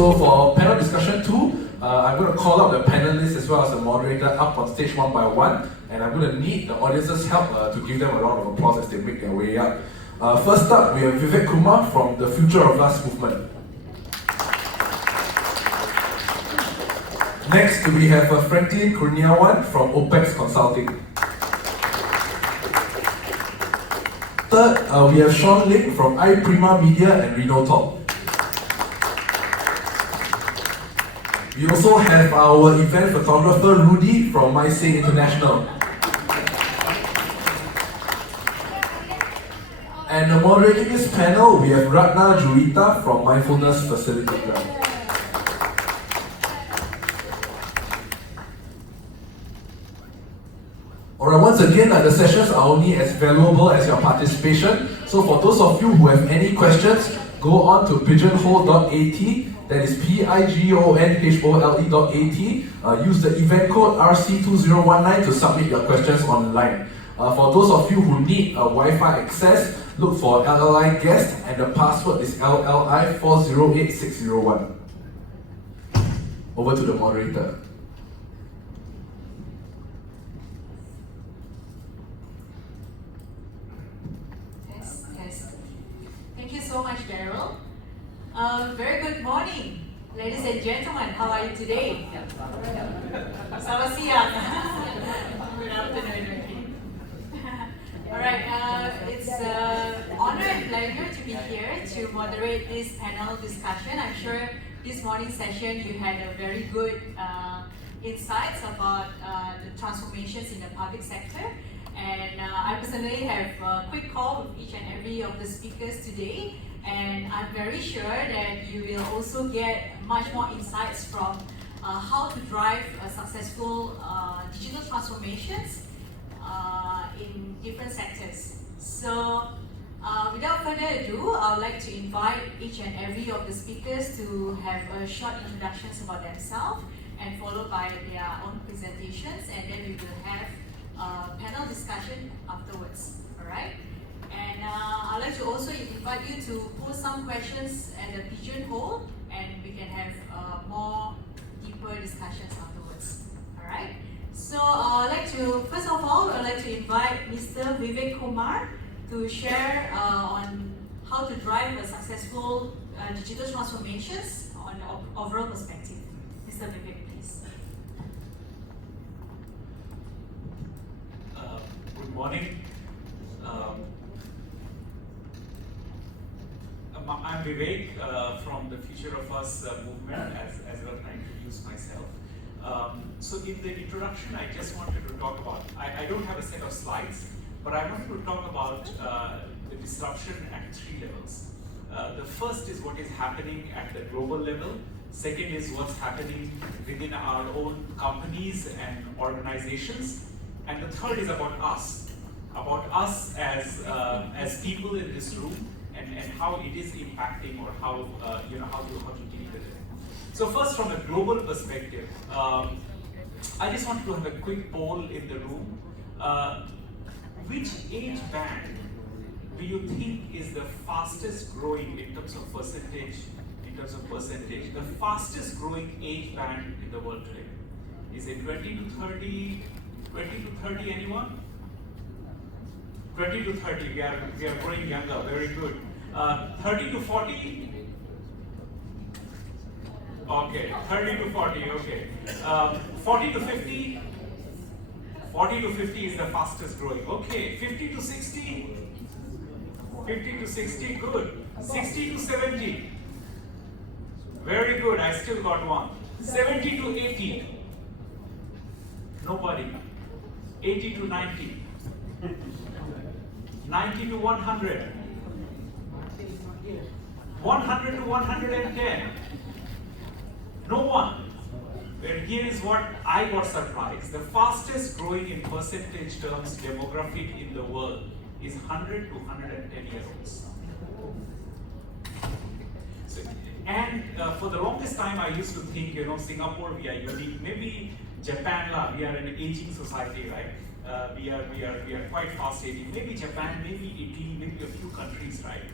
So for panel discussion 2, I'm going to call out the panelists as well as the moderator up on stage one by one, and I'm going to need the audience's help to give them a round of applause as they make their way up. First up, we have Vivek Kumar from the Future of Us movement. Next, we have Franklin Kurniawan from OPEX Consulting. Third, we have Sean Ling from iPrima Media and Reno Talk. We also have our event photographer Rudy from MySay International. And moderating this panel, we have Ratna Jurita from Mindfulness Facilitator. Alright, once again, the sessions are only as valuable as your participation. So for those of you who have any questions, go on to pigeonhole.at. That is pigeonhole.at. Use the event code RC2019 to submit your questions online. For those of you who need Wi-Fi access, look for LLI guest and the password is LLI408601. Over to the moderator. Thank you so much, Daryl. Very good morning, ladies and gentlemen. How are you today? Selamat siang. Good afternoon. Alright, it's an honor and pleasure to be here to moderate this panel discussion. I'm sure this morning's session you had a very good insights about the transformations in the public sector. And I personally have a quick call with each and every of the speakers today, and I'm very sure that you will also get much more insights from how to drive successful digital transformations in different sectors. So without further ado, I would like to invite each and every of the speakers to have a short introductions about themselves, and followed by their own presentations, and then we will have panel discussion afterwards, alright? And I'd like to also invite you to post some questions at the pigeonhole, and we can have more deeper discussions afterwards, alright? So first of all, I'd like to invite Mr. Vivek Kumar to share on how to drive a successful digital transformations on the overall perspective. Mr. Vivek, please. Good morning. I'm Vivek from the Future of Us movement, as Ratna introduced myself. So in the introduction, I just wanted to talk about, I don't have a set of slides, but I wanted to talk about the disruption at 3 levels. The first is what is happening at the global level. Second is what's happening within our own companies and organizations. And the third is about us as people in this room, and how it is impacting, or how how to deal with it. So first, from a global perspective, I just wanted to have a quick poll in the room. Which age band do you think is the fastest growing in terms of percentage? The fastest growing age band in the world today? Is it 20 to 30? 20 to 30, anyone? 20 to 30, we are growing younger, very good. 30 to 40? Okay, 30 to 40, okay. 40 to 50? 40 to 50 is the fastest growing. Okay, 50 to 60? 50 to 60, good. 60 to 70? Very good, I still got one. 70 to 80? Nobody. 80 to 90? 90 to 100? 100 to 110? No one. Well, here is what I got surprised. The fastest growing in percentage terms demographic in the world is 100 to 110 years olds. So, and for the longest time I used to think, Singapore, we are unique. Maybe Japan, we are an aging society, right? We are quite fast aging. Maybe Japan, maybe Italy, maybe a few countries, right?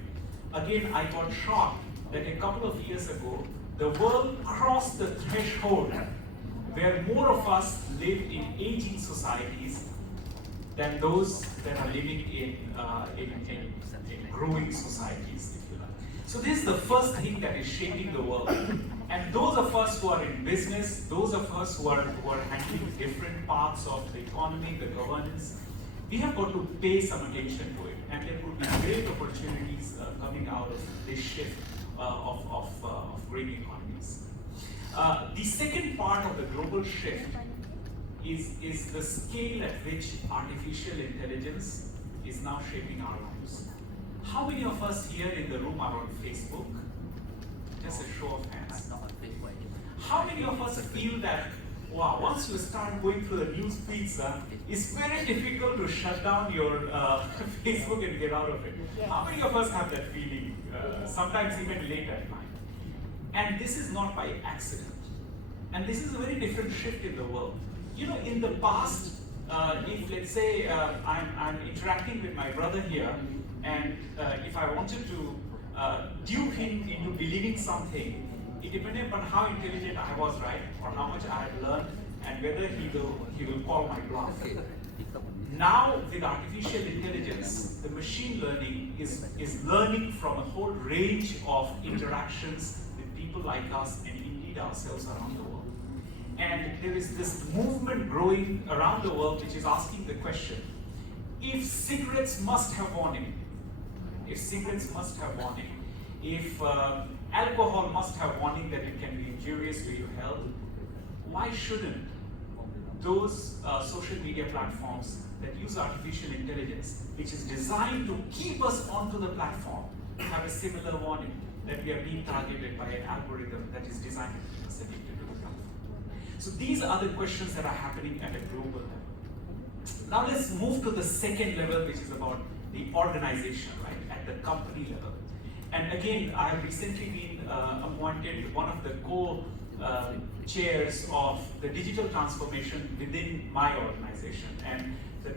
Again, I got shocked that a couple of years ago, the world crossed the threshold where more of us live in aging societies than those that are living in growing societies, if you like. So this is the first thing that is shaping the world. And those of us who are in business, those of us who are handling different parts of the economy, the governance, we have got to pay some attention to it. And there would be great opportunities coming out of this shift of green economies. The second part of the global shift is the scale at which artificial intelligence is now shaping our lives. How many of us here in the room are on Facebook? Just a show of hands. How many of us feel that, wow, once you start going through the news feeds, it's very difficult to shut down your Facebook and get out of it? How many of us have that feeling, sometimes even late at night? And this is not by accident. And this is a very different shift in the world. You know, in the past, if let's say I'm interacting with my brother here, and if I wanted to dupe him into believing something, it depended on how intelligent I was, right? Or how much I had learned, and whether he will call my bluff. Now, with artificial intelligence, the machine learning is learning from a whole range of interactions with people like us and indeed ourselves around the world. And there is this movement growing around the world which is asking the question, if cigarettes must have warning, if alcohol must have warning that it can be injurious to your health, why shouldn't those social media platforms that use artificial intelligence, which is designed to keep us onto the platform, have a similar warning that we are being targeted by an algorithm that is designed to keep us addicted to the platform? So these are the questions that are happening at a global level. Now let's move to the second level, which is about the organization, right, at the company level. And again, I have recently been appointed one of the co-chairs of the digital transformation within my organization. And the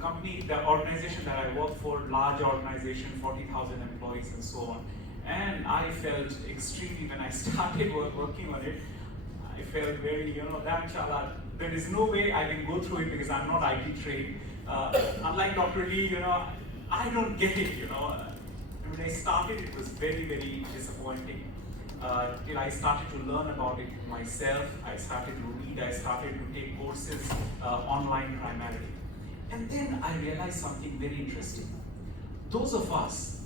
organization that I work for, large organization, 40,000 employees and so on. And I felt extremely, when I started working on it, I felt very, damn chala, there is no way I can go through it because I'm not IT trained. Unlike Dr. Lee, I don't get it, When I started, it was very, very disappointing. Till I started to learn about it myself, I started to read, I started to take courses online primarily. And then I realized something very interesting. Those of us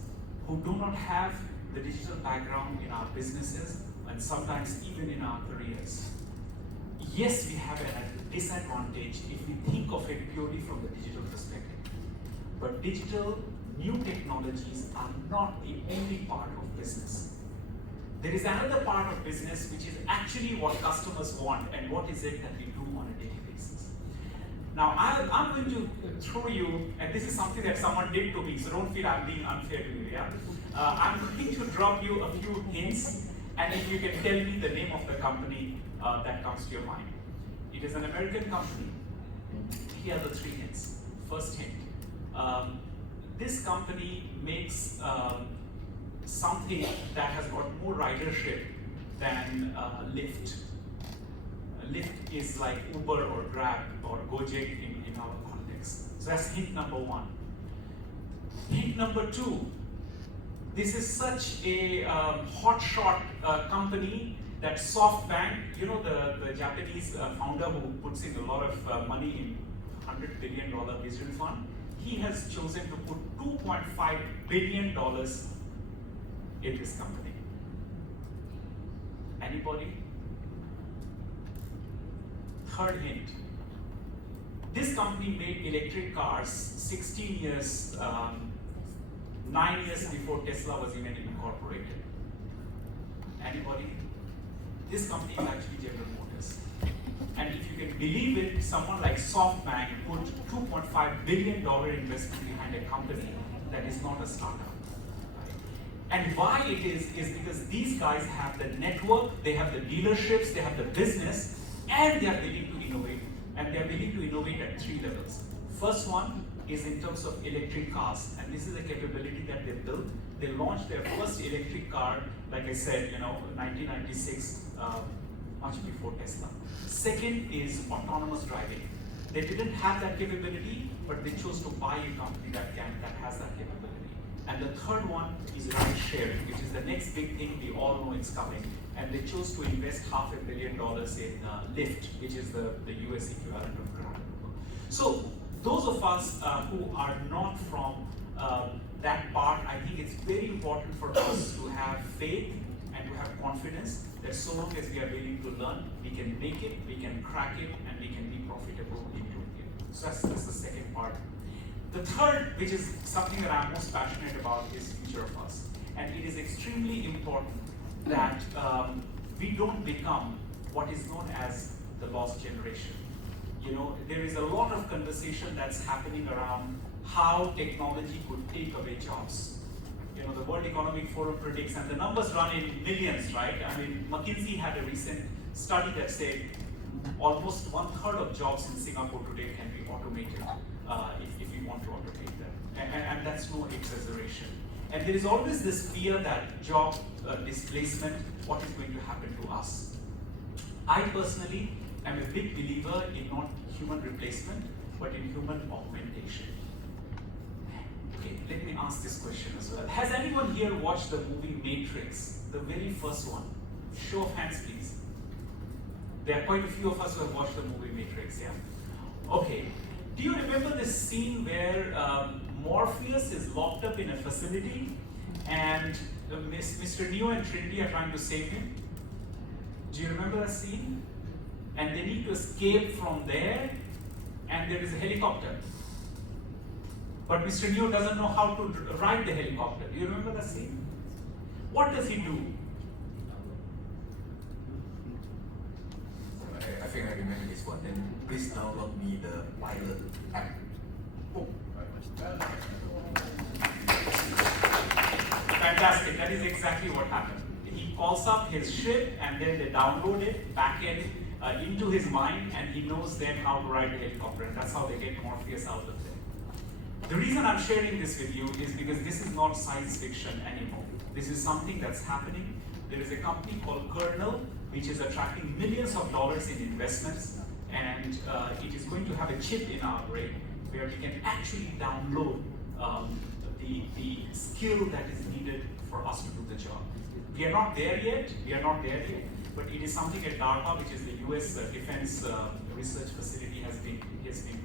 who do not have the digital background in our businesses, and sometimes even in our careers, yes, we have a disadvantage if we think of it purely from the digital perspective. But digital new technologies are not the only part of business. There is another part of business which is actually what customers want and what is it that we do on a daily basis. Now, I'm going to throw you, and this is something that someone did to me, so don't feel I'm being unfair to you, yeah? I'm going to drop you a few hints, and if you can tell me the name of the company that comes to your mind. It is an American company. Here are the 3 hints. First hint. This company makes something that has got more ridership than Lyft. Lyft is like Uber or Grab or Gojek in our context. So that's hint number 1. Hint number 2. This is such a hotshot company that SoftBank, the Japanese founder who puts in a lot of money in $100 billion vision fund, he has chosen to put $2.5 billion in this company. Anybody? Third hint. This company made electric cars 16 years, 9 years before Tesla was even incorporated. Anybody? This company is actually General Motors. And if you can believe it, someone like SoftBank put $2.5 billion investment behind a company that is not a startup. Right? And why it is because these guys have the network, they have the dealerships, they have the business, and they are willing to innovate. And they are willing to innovate at 3 levels. First one is in terms of electric cars, and this is a capability that they built. They launched their first electric car like I said, 1996, much before Tesla. Second is autonomous driving. They didn't have that capability, but they chose to buy a company that has that capability. And the third one is ride sharing, which is the next big thing we all know it's coming. And they chose to invest $500 million in Lyft, which is the US equivalent of Grab. So those of us who are not from that part, I think it's very important for us to have faith and to have confidence that so long as we are willing to learn, we can make it, we can crack it, and we can be profitable in doing it. So that's the second part. The third, which is something that I'm most passionate about, is future of us. And it is extremely important that we don't become what is known as the lost generation. There is a lot of conversation that's happening around how technology could take away jobs. The World Economic Forum predicts, and the numbers run in millions, right? I mean, McKinsey had a recent study that said almost 1/3 of jobs in Singapore today can be automated if we want to automate them. And that's no exaggeration. And there is always this fear that job displacement, what is going to happen to us? I personally am a big believer in not human replacement, but in human augmentation. Okay, let me ask this question as well. Has anyone here watched the movie Matrix, the very first one? Show of hands, please. There are quite a few of us who have watched the movie Matrix, yeah? Okay, do you remember this scene where Morpheus is locked up in a facility and Mr. Neo and Trinity are trying to save him? Do you remember that scene? And they need to escape from there, and there is a helicopter. But Mr. Neo doesn't know how to ride the helicopter. Do you remember that scene? What does he do? I think I remember this one. Then please download me the pilot app. Oh. Fantastic. That is exactly what happened. He calls up his ship, and then they download it back into his mind, and he knows then how to ride the helicopter, and that's how they get Morpheus out of there. The reason I'm sharing this with you is because this is not science fiction anymore. This is something that's happening. There is a company called Kernel, which is attracting millions of dollars in investments, and it is going to have a chip in our brain where we can actually download the skill that is needed for us to do the job. We are not there yet, but it is something at DARPA, which is the US Defense Research Facility, has been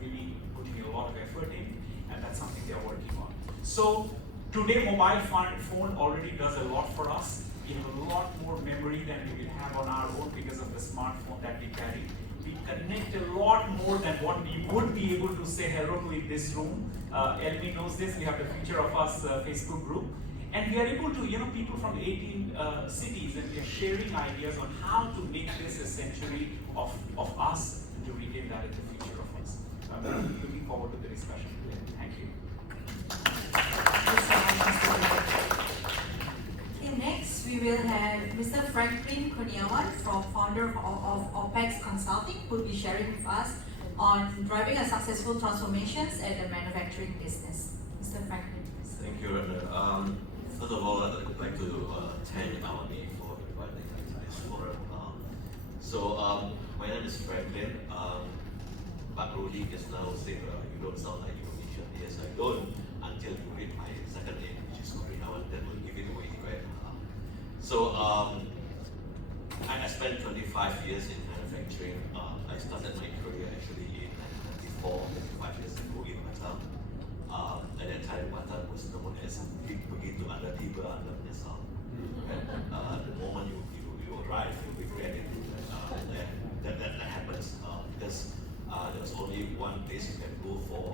really putting a lot of effort in, and that's something they are working on. So today, mobile phone already does a lot for us. We have a lot more memory than we will have on our own because of the smartphone that we carry. We connect a lot more than what we would be able to say hello to in this room. Elmi knows this. We have the Future of Us Facebook group. And we are able to, people from 18 cities, and we are sharing ideas on how to make this a century of us to retain that in the future of us. So I'm looking forward to the discussion today. Thank you. Okay, next we will have Mr. Franklin Koniawan, founder of OPEX Consulting, who will be sharing with us on driving a successful transformations at the manufacturing business. Mr. Franklin, please. Thank you, Rana. First of all, I'd like to thank our name for inviting me to this forum. My name is Franklin, but Rudy just now said you don't sound like Indonesian. Yes, I don't, until you read my second name, which is Kurniawan, that will give it away, right? I spent 25 years in manufacturing. I started my career actually in 1994, 25 years ago in Batam. At that time, Batam was known as begitu anda tiba, anda menyesal. The moment you arrive, you regret it. That happens because there's only one place you can go for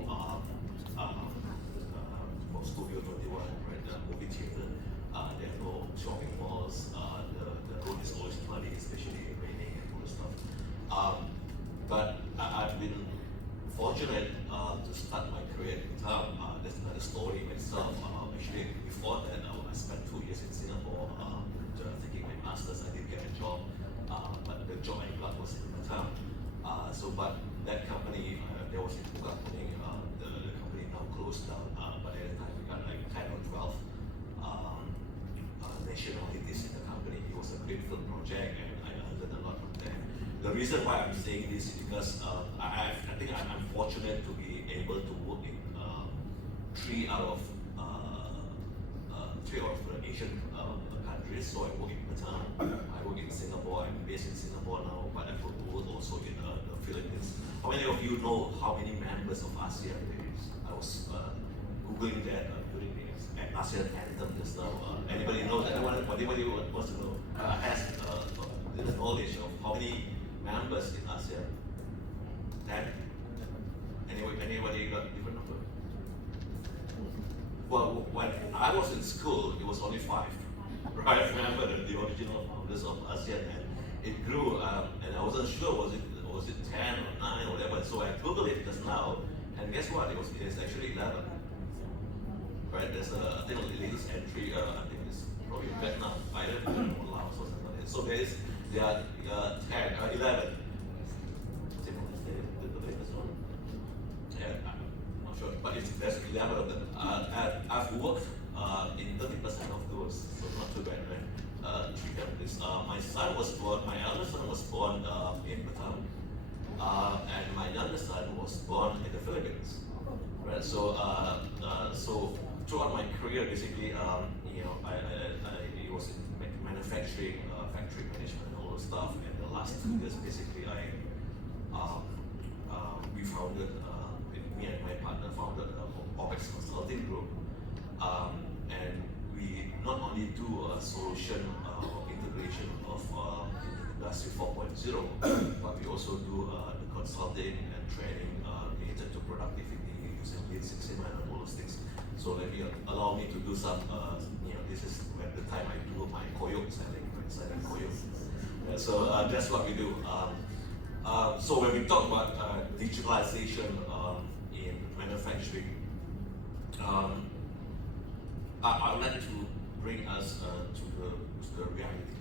Studio 21, right? The movie theater. There are no shopping malls. The road is always muddy, especially raining and all the stuff. But I've been fortunate to start my career in Batam. That's another story myself. Actually, before that, I spent 2 years in Singapore taking my master's. I did get a job, but the job I got was in Batam. But that company, there was a book opening. The company now closed down. But at the time, we got like 10 or 12 nationalities in the company. It was a greenfield project, and I learned a lot from there. The reason why I'm saying this is because I think I'm fortunate to be able to work in three out of the Asian countries. So I work in Batam, I work in Singapore. I'm based in Singapore now, but I work also in the Philippines. How many of you know how many members of ASEAN there is? I was googling that during the ASEAN Anthem just now. Anybody know that? Anybody wants to know? Has the knowledge of how many members in ASEAN? 10? Anybody got different number? Well, when I was in school, it was only 5. Right? I remember the original founders of ASEAN, and it grew, and I wasn't sure was it 10 or 9 or whatever. So I googled it just now, and guess what? It's actually 11. Right? There's I think the latest entry. I think it's probably Vietnam, either Vietnam or Laos or something like that. So there are 10, 11. The latest one. Yeah, I'm not sure, but there's 11 of them. I've worked in 30% of those, so not too bad, right? 3 families. My elder son was born in Batam, and my younger son was born in the Philippines. Right. So throughout my career, basically, it was in manufacturing, factory management, and all those stuff. And the last 2 years, basically, we founded, me and my partner founded OPEX Consulting Group, and we not only do a solution integration of Industry 4.0, but we also do the consulting and training related to productivity using Lean Six Sigma and all those things. So allow me to do some, this is when the time I do my koyok selling koyok. So that's what we do. So when we talk about digitalization in manufacturing, I would like to bring us to the reality.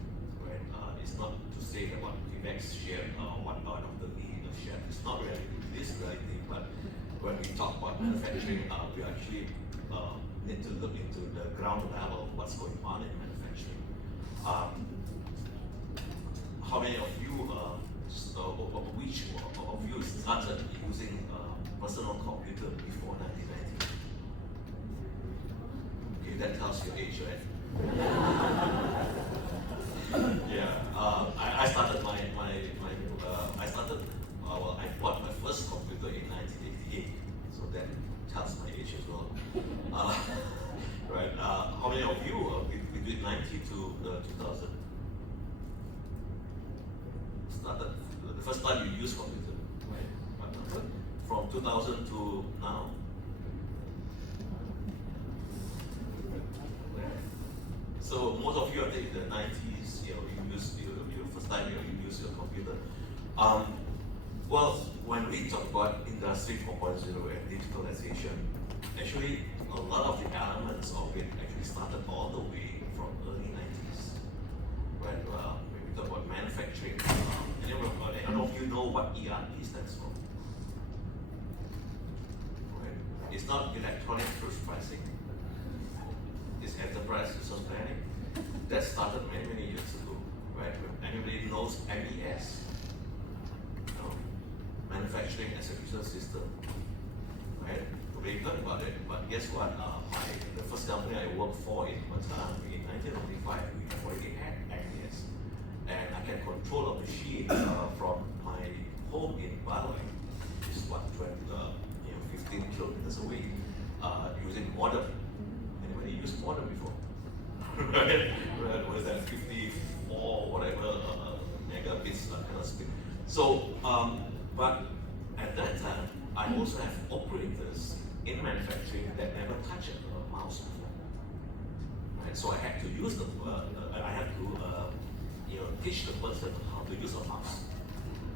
Right? It's not to say that what Vivek's shared or what Dr. Lee shared. It's not reality. It is reality. But when we talk about manufacturing, we actually need to look into the ground level of what's going on in manufacturing. How many of you, which of you started using personal computer before 1990? Okay, that tells your age, right? Yeah, I started I bought my first computer in 1988, so that tells my age as well. Right? How many of you between 90 to 2000 started the first time you used computer? Right? What number? From 2000 to now. So most of you, I think, in the 90s, you use your first time you use your computer. Well, when we talk about Industry 4.0 and digitalization, actually a lot of the elements of it actually started all the way from early 90s. When we talk about manufacturing, any of you know what ERP stands for? Right? It's not electronic purchase pricing. It's enterprise resource planning. That started many years ago, right? Anybody knows MES? No. Manufacturing Execution System, right? We heard about it, but guess what? The first company I worked for in Batam in 1995, we already had MES, and I can control a machine from my home in Batam, which is what 15 kilometers away, using modem. Anybody used modem before? Right? What is that? 54 whatever megabits kind of speed. So, but at that time, I also have operators in manufacturing that never touched a mouse before. Right? So I had to use teach the person how to use a mouse.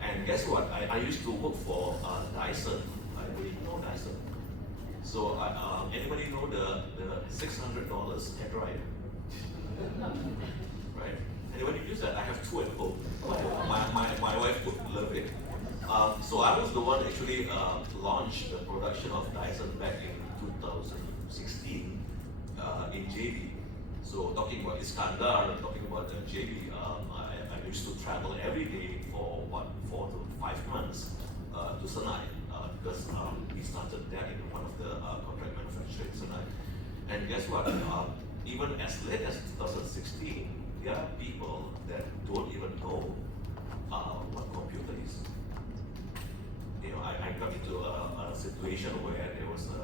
And guess what? I used to work for Dyson. I really know Dyson. So anybody know the $600 hair dryer? Right? Anybody use that? I have 2 at home. My wife would love it. So I was the one actually launched the production of Dyson back in 2016 in JV. So talking about Iskandar, talking about JB, I used to travel every day for 4 to 5 months to Senai because we started there in one of the contract manufacturers in Senai. And guess what? Even as late as 2016, there are people that don't even know what computer is. You know, I got into a situation where there was a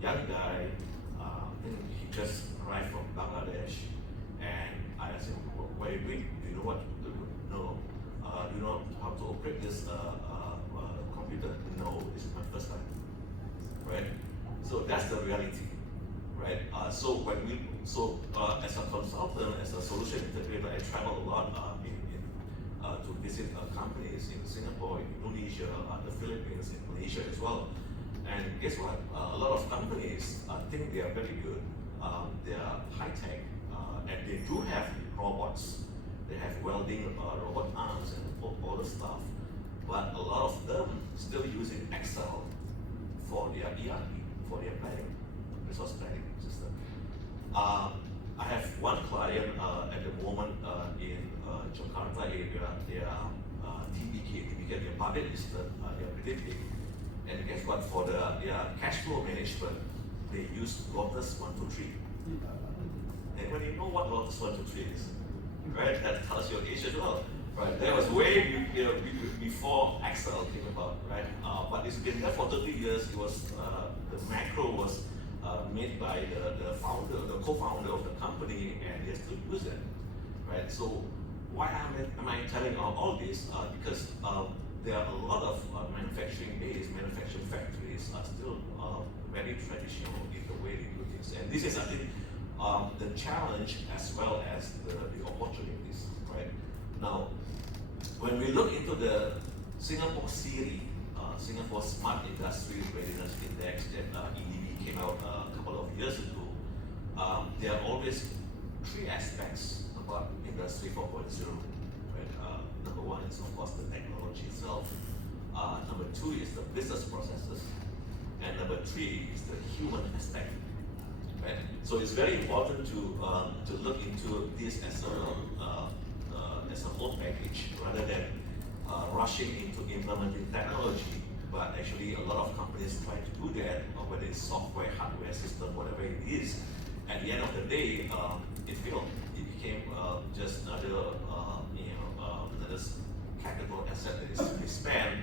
young guy, I think he just arrived from Bangladesh, and I asked him, what are you doing? Do you know what to do? No. Do you know how to operate this computer? No, this is my first time. Right? So that's the reality. Right? So as a consultant, as a solution integrator, I travel a lot to visit companies in Singapore, in Indonesia, the Philippines, in Malaysia as well. And guess what? A lot of companies think they are very good. They are high tech, and they do have robots. They have welding robot arms and all the stuff. But a lot of them still using Excel for their ERP, for their planning, resource planning system. I have one client at the moment in Jakarta area. They are TBK, they're public listed, they are pretty big. And guess what? For their cash flow management, they use Lotus 123. And when you know what Lotus 123 is, right? That tells your age as well. Right? That was way before Excel came about, right? But it's been there for 30 years. It was the macro was made by the founder, the co-founder of the company, and they still use it, right? So why am I telling all this? Because there are a lot of manufacturing factories are still very traditional in the way they do things, and this is, I think, the challenge as well as the opportunities, right? Now, when we look into the Singapore series, Singapore Smart Industry Readiness Index that EDB came out a couple of years ago, there are always 3 aspects about Industry 4.0. Right? Number 1 is, of course, the technology itself. Number 2 is the business processes. And number 3 is the human aspect. Right? So it's very important to look into this as a whole package rather than rushing into implementing technology. But actually, a lot of companies try to do that, whether it's software, hardware, system, whatever it is. At the end of the day, it failed. It became just another, another capital asset that is spent,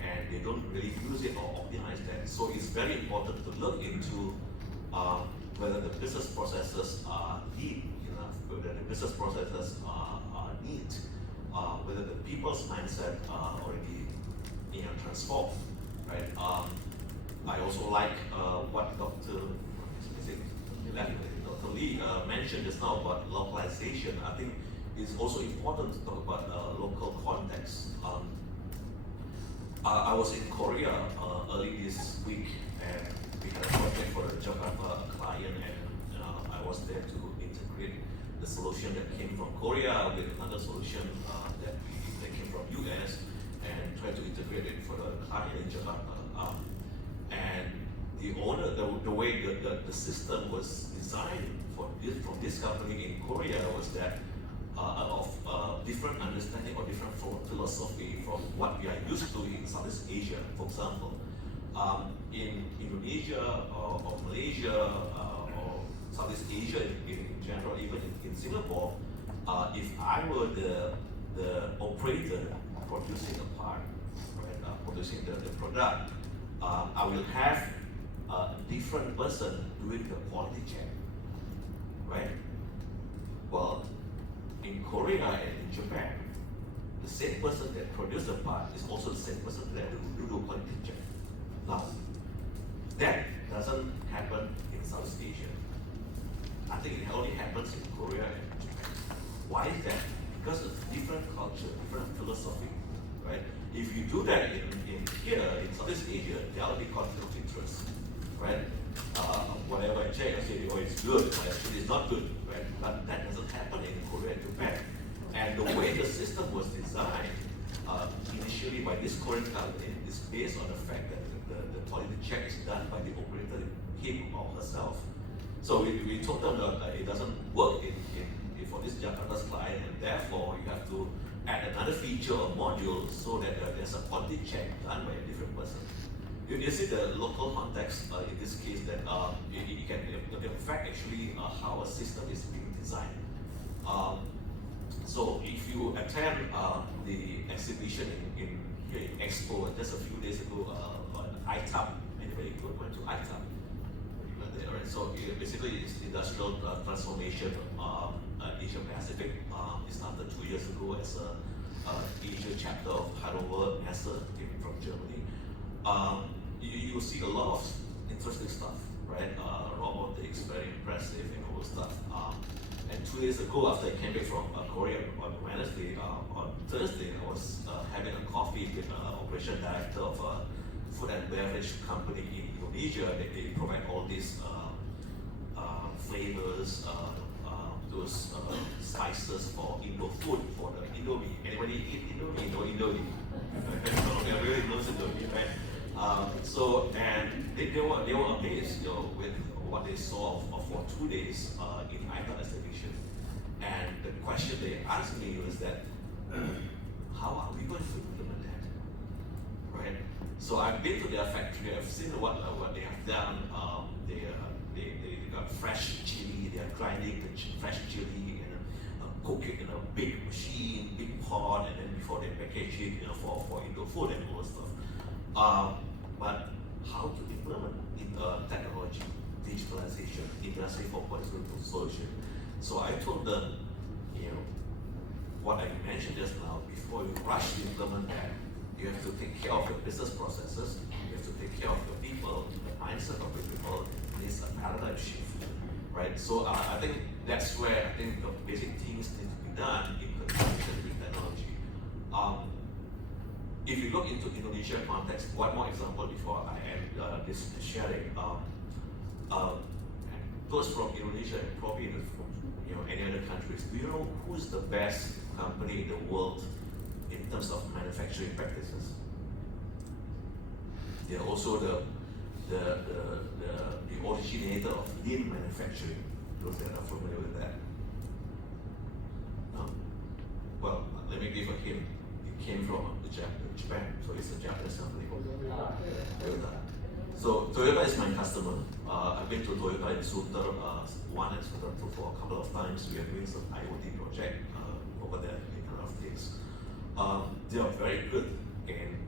and they don't really use it or optimize that. So it's very important to look into whether the business processes are deep enough, whether the business processes are neat, whether the people's mindset are already transformed, right? I also like what Dr. Lee mentioned just now about localization. I think it's also important to talk about local context. I was in Korea early this week, and we had a project for a Jakarta client, and I was there to integrate the solution that came from Korea with another solution that came from US, and try to integrate it for the client in Jakarta. And the owner, the way the system was designed from this company in Korea was that of different understanding or different philosophy from what we are used to in Southeast Asia. For example, in Indonesia or Malaysia or Southeast Asia in general, even in Singapore, if I were the operator producing a part, right, producing the product, I will have a different person doing the quality check, right? Well, in Korea and in Japan, the same person that produced the part is also the same person that do the quality check. Now, that doesn't happen in Southeast Asia. I think it only happens in Korea and Japan. Why is that? Because of different culture, different philosophy, right? If you do that in here, in Southeast Asia, there will be conflict of interest, right? Whatever I check, I say, oh, it's good, but actually it's not good, right? But that doesn't happen in Korea and Japan. And the way the system was designed initially by this Korean company is based on the fact that the quality check is done by the operator, him or herself. So we told them that it doesn't work for this Jakarta's client, and therefore you have to add another feature or module so that there's a quality check done by a different person. You see the local context in this case that it can affect actually how a system is being designed. So if you attend the exhibition in Expo just a few days ago on ITAP, anybody went to ITAP? Right? So basically it's industrial transformation Asia Pacific. It started 2 years ago as a Asia chapter of Heidelberg Messe from Germany. You see a lot of interesting stuff, right? Robotics, very impressive and all stuff. And 2 days ago, after I came back from Korea on Wednesday, on Thursday, I was having a coffee with operation director of a food and beverage company in Indonesia. They provide all these flavors, those spices for Indo food, for the Indomie. Anybody eat Indomie? No Indomie. Everybody knows Indomie, right? And they were amazed, with what they saw for 2 days in ITAL exhibition. And the question they asked me was that, how are we going to implement that, right? So I've been to their factory. I've seen what they have done. They got fresh chili. They are grinding the fresh chili and cook it in a big machine, big pot, and then before they package it, for Indo food and all that stuff. But how to implement technology, digitalization, Industry 4.0 solution? So I told them, what I mentioned just now. Before you rush to implement that, you have to take care of your business processes. You have to take care of your people, the mindset of your people. It's a paradigm shift, right? So I think that's where I think the basic things need to be done in conjunction with technology. If you look into Indonesia context, one more example before I end this sharing. Those from Indonesia and probably from any other countries, do you know who's the best company in the world in terms of manufacturing practices? They're also the originator of lean manufacturing. Those that are familiar with that. No? Well, let me give a hint. It came from Japan, so it's a Japanese company called Toyota. So Toyota is my customer. I've been to Toyota in Sutter 1 and Sutter 2 for a couple of times. We are doing some IoT project over there, kind of things. They are very good in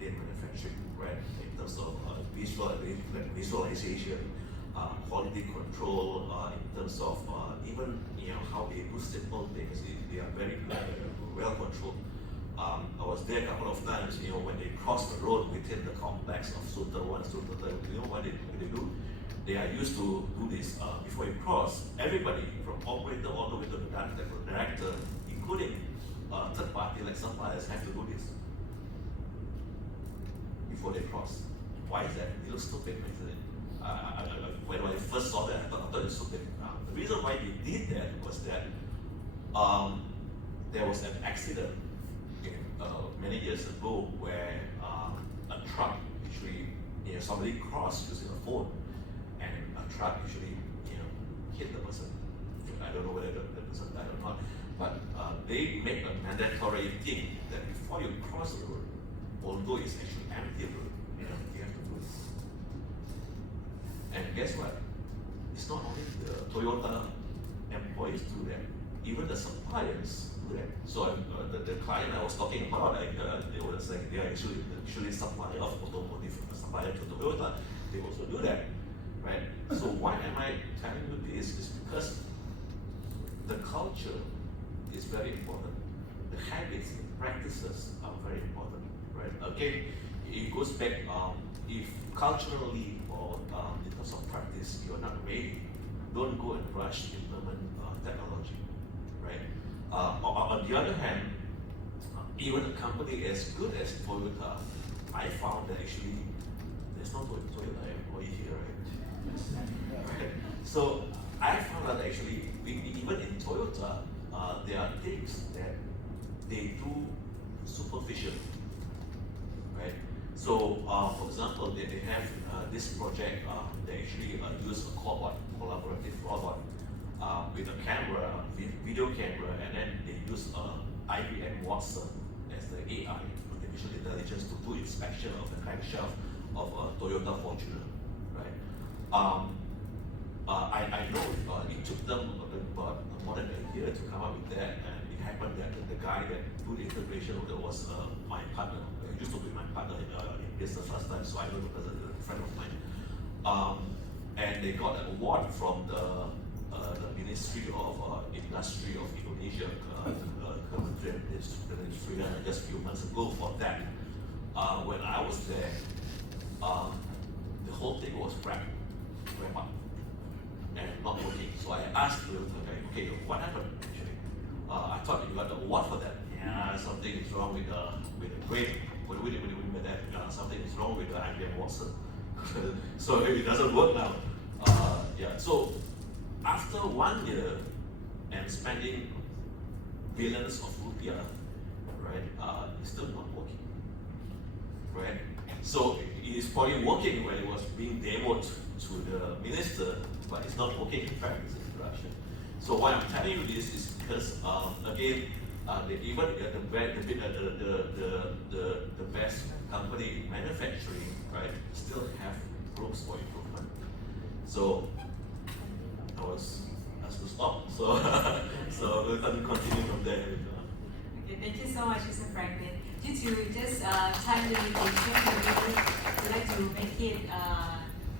lean manufacturing, right? In terms of visualization, quality control, in terms of even how they do simple things. They are very good, well controlled. I was there a couple of times. When they cross the road within the complex of Sutter 1, Sutter 2, what they do? They are used to do this before you cross. Everybody from operator all the way to the director, including third party like suppliers, have to do this before they cross. Why is that? It looks stupid, isn't it? When I first saw that, I thought it was stupid. The reason why they did that was that there was an accident many years ago where a truck actually, somebody crossed using a phone, and a truck actually, hit the person. I don't know whether the person died or not, but they make a mandatory thing that before you cross the road, although it's actually empty road, you have to do it. And guess what? It's not only the Toyota employees do that, even the suppliers do that. So the client I was talking about, they were saying they are actually supplier of automotive, supplier to Toyota. They also do that, right? So why am I telling you this? Is because the culture is very important. The habits, the practices are very important, right? Again, it goes back, if culturally or in terms of practice you're not ready, don't go and rush to implement technology, right? On the other hand, even a company as good as Toyota, I found that actually there's no Toyota employee here, right? So I found that actually, even in Toyota, there are things that they do superficially, right? So for example, they have this project, they actually use a collaborative robot with a camera, video camera, and then they use IBM Watson as the AI, artificial intelligence, to do inspection of the crankshaft of a Toyota Fortuner, right? I know it took them about more than a year to come up with that, and it happened that the guy that do the integration was my partner. He used to be my partner in business last time, so I know him as a friend of mine. And they got an award from the Ministry of Industry of Indonesia, Kementerian Industry, just a few months ago for that. When I was there, the whole thing was wrapped up and not working. So I asked the guy, okay, what happened actually? I thought you got the award for that. Yeah, something is wrong with the brain. What do we mean by that? Something is wrong with the IBM Watson. So it doesn't work now. Yeah. So after 1 year and spending billions of rupiah, right? It's still not working, right? So it is probably working when it was being demoed to the minister, but it's not working in practice in production. So why I'm telling you this is because again, even the best company in manufacturing, right, still have rooms for improvement. So I was asked to stop. So so we'll continue from there. Okay, thank you so much, Mr. Franklin. Due to just time limitation, we would like to make it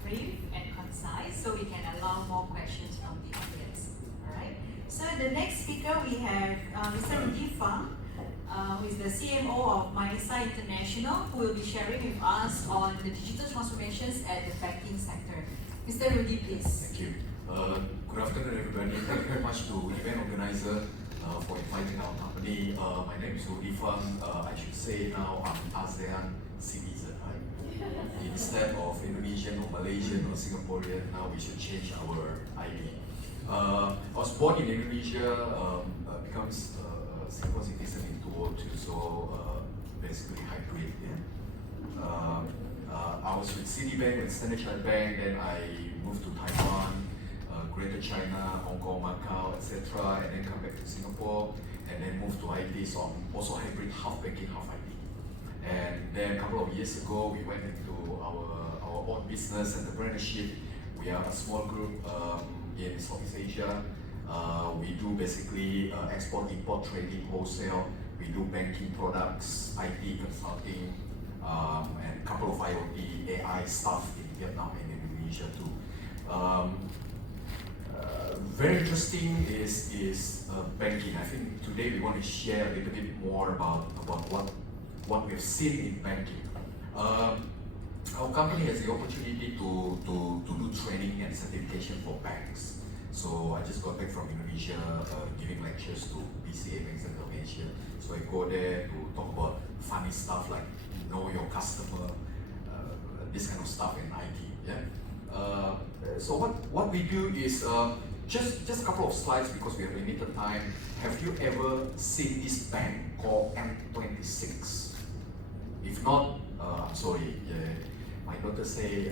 brief and concise so we can allow more questions from the audience. Alright. So the next speaker we have Mr. Rudy Fang, who is the Cmo of Microsite International, who will be sharing with us on the digital transformations at the banking sector. Mr. Rudy, please. Thank you. Good afternoon, everybody. Thank you very much to event organizer for inviting our company. My name is Rudy Fang. I should say now I'm ASEAN citizen, right? Instead of Indonesian or Malaysian or Singaporean, now we should change our ID. I was born in Indonesia, becomes Singapore citizen in 2002, so basically hybrid. Yeah? I was with Citibank and Standard Chartered Bank, then I moved to Taiwan, Greater China, Hong Kong, Macau, etc., and then come back to Singapore, and then moved to IT, so I'm also hybrid, half banking, half IT. And then a couple of years ago, we went into our own business entrepreneurship. We are a small group in Southeast Asia. We do basically export, import, trading, wholesale. We do banking products, IT consulting, and a couple of IoT, AI stuff in Vietnam and Indonesia too. Very interesting is banking. I think today we want to share a little bit more about what we've seen in banking. Our company has the opportunity to do training and certification for banks. So I just got back from Indonesia giving lectures to BCA, Bank Center of Asia. So I go there to talk about funny stuff like know your customer, this kind of stuff in IT. Yeah. So what we do is just a couple of slides because we have limited time. Have you ever seen this bank called M26? If not, I'm sorry. My daughter say,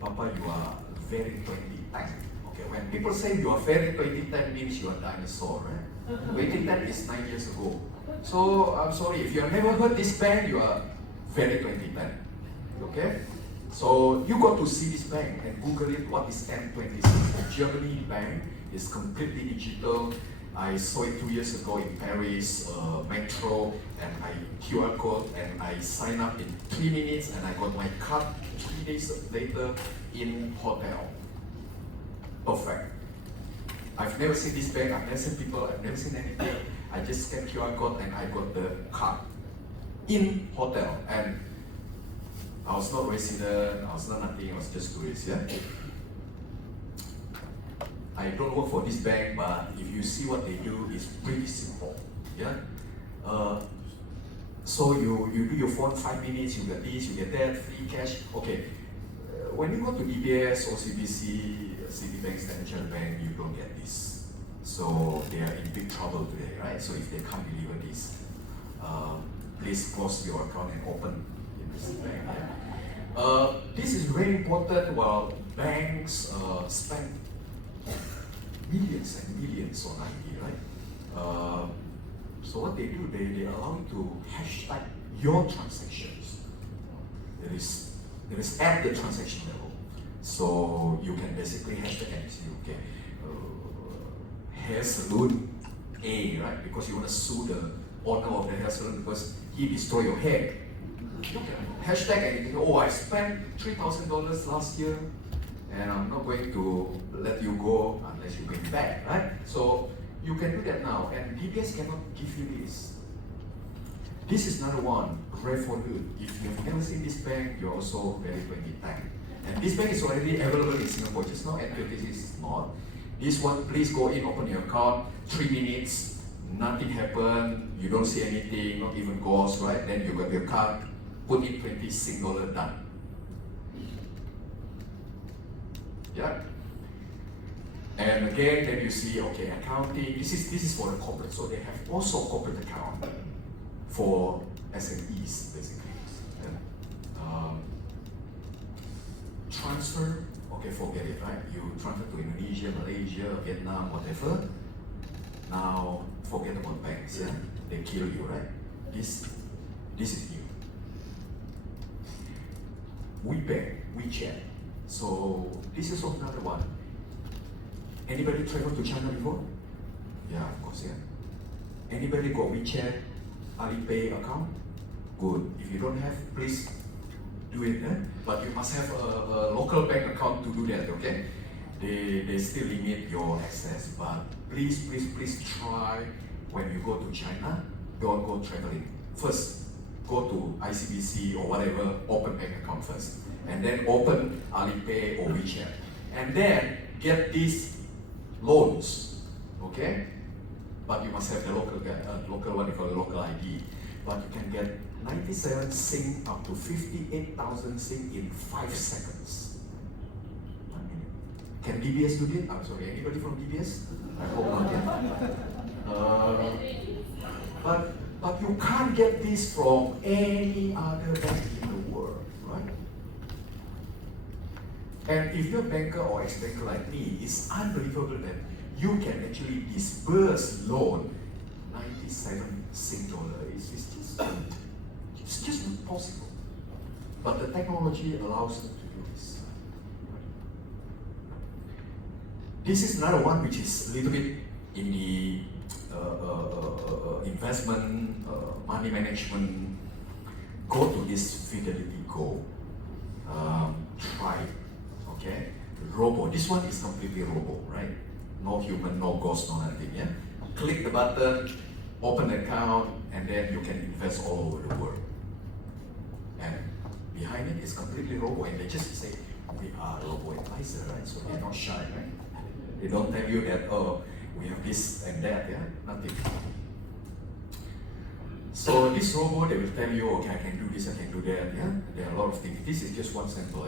Papa, you are very 2010. Okay, when people say you are very 2010 means you are dinosaur, right? 2010 is 9 years ago. So I'm sorry, if you have never heard this bank, you are very 2010. Okay? So you got to see this bank and Google it, what is M26? Germany bank is completely digital. I saw it 2 years ago in Paris, metro, and I QR code and I signed up in 3 minutes and I got my card 3 days later in hotel. Perfect. I've never seen this bank, I've never seen people, I've never seen anything. I just scanned QR code and I got the card in hotel. And I was not resident, I was not nothing, I was just tourist, yeah? I don't work for this bank, but if you see what they do, it's pretty simple, yeah? So you do your phone 5 minutes, you get this, you get that, free cash. Okay, when you go to DBS, OCBC, Citibank, Standard Chartered Bank, you don't get this. So they are in big trouble today, right? So if they can't deliver this, please close your account and open in This is bank, yeah. This is very important. While banks spend millions and millions on IT, right? So what they do, they allow you to hashtag your transactions. There is at the transaction level. So you can basically hashtag and say, okay, hair salon A, right? Because you want to sue the owner of the hair salon because he destroyed your hair. You can hashtag anything. Oh, I spent $3,000 last year and I'm not going to let you go unless you pay me back, right? So you can do that now, and DBS cannot give you this. This is another one, Revolut. If you have never seen this bank, you're also very thank. And this bank is already available in Singapore, just now at 26 is not. This one, please go in, open your account, 3 minutes, nothing happened, you don't see anything, not even ghosts, right? Then you got your card, put in 20 Sing dollar, done. Yeah. And again, then you see, okay, accounting, this is for the corporate, so they have also corporate account for SMEs, basically. Yeah. Transfer, okay, forget it, right? You transfer to Indonesia, Malaysia, Vietnam, whatever. Now, forget about banks, yeah? They kill you, right? This is new. WeChat. So, this is another one. Anybody traveled to China before? Yeah, of course, yeah. Anybody got WeChat, Alipay account? Good. If you don't have, please do it. But you must have a local bank account to do that, okay? They still limit your access, but please try when you go to China, don't go traveling. First, go to ICBC or whatever, open bank account first. And then open Alipay or WeChat. And then get these loans, okay? But you must have the local what they call local ID. But you can get 97 Sing up to 58,000 Sing in 5 seconds. Can DBS do this? I'm sorry, anybody from DBS? I hope not, yeah? But you can't get this from any other bank in the world, right? And if you're a banker or ex-banker like me, it's unbelievable that you can actually disburse loan 97 Sing dollar. It's just not possible. But the technology allows us to do this. This is another one which is a little bit in the investment, money management. Go to this Fidelity Go. Try it. Okay? Robo. This one is completely robo, right? No human, no ghost, no nothing. Yeah? Click the button, open the account, and then you can invest all over the world. And behind it is completely robo, and they just say, we are robo advisor, right? So they're not shy, right? They don't tell you that, oh, we have this and that, yeah? Nothing. So this robo, they will tell you, okay, I can do this, I can do that, yeah? There are a lot of things. This is just one sample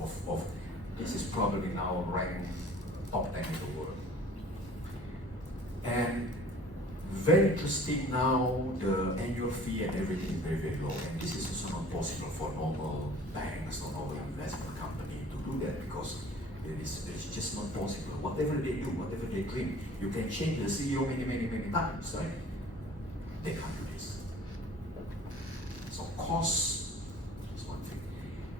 of this is probably now ranked top 10 in the world. And very interesting now, the annual fee and everything is very, very low. And this is also not possible for normal banks or normal investment company to do that because it is just not possible. Whatever they do, whatever they dream, you can change the CEO many times, right? They can't do this. So cost is one thing.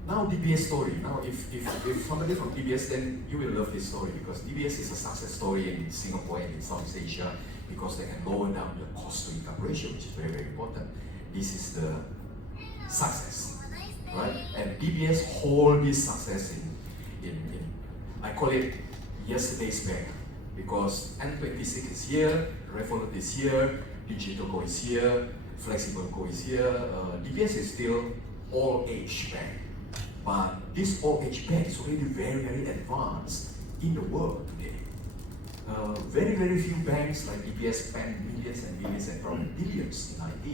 Now DBS story. Now if somebody from DBS, then you will love this story because DBS is a success story in Singapore and in Southeast Asia because they can lower down the cost to income ratio, which is very, very important. This is the success, right? And DBS hold this success in I call it yesterday's bank because N26 is here, Revolut is here, Digital Go is here, Flexible Go is here. DBS is still all-age bank, but this all-age bank is already very, very advanced in the world today. Very, very few banks like DBS spend millions and millions and probably billions in IT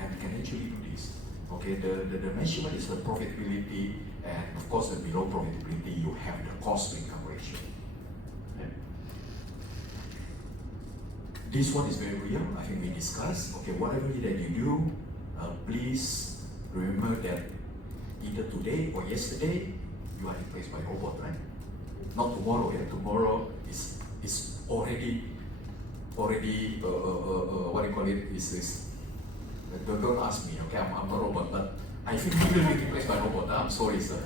and can actually do this. Okay, the measurement is the profitability, and of course, the below profitability, you have the cost to income ratio. Okay. This one is very real. I think we discussed. Okay, whatever that you do, please remember that either today or yesterday, you are replaced by robot, right? Not tomorrow, yeah? Tomorrow is already, what do you call it, don't ask me, okay, I'm a robot, but I think we will be replaced by robot, I'm sorry, sir.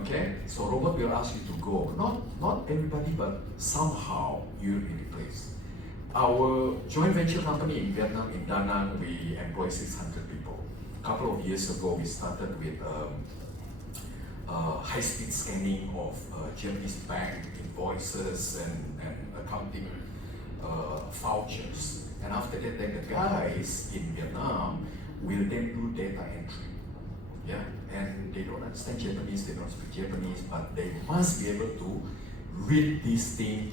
Okay, so robot will ask you to go. Not everybody, but somehow you will be replaced. Our joint venture company in Vietnam, in Da Nang, we employ 600 people. A couple of years ago, we started with high-speed scanning of Japanese bank invoices and accounting vouchers. And after that, then the guys in Vietnam will then do data entry. Yeah, and they don't understand Japanese, they don't speak Japanese, but they must be able to read this thing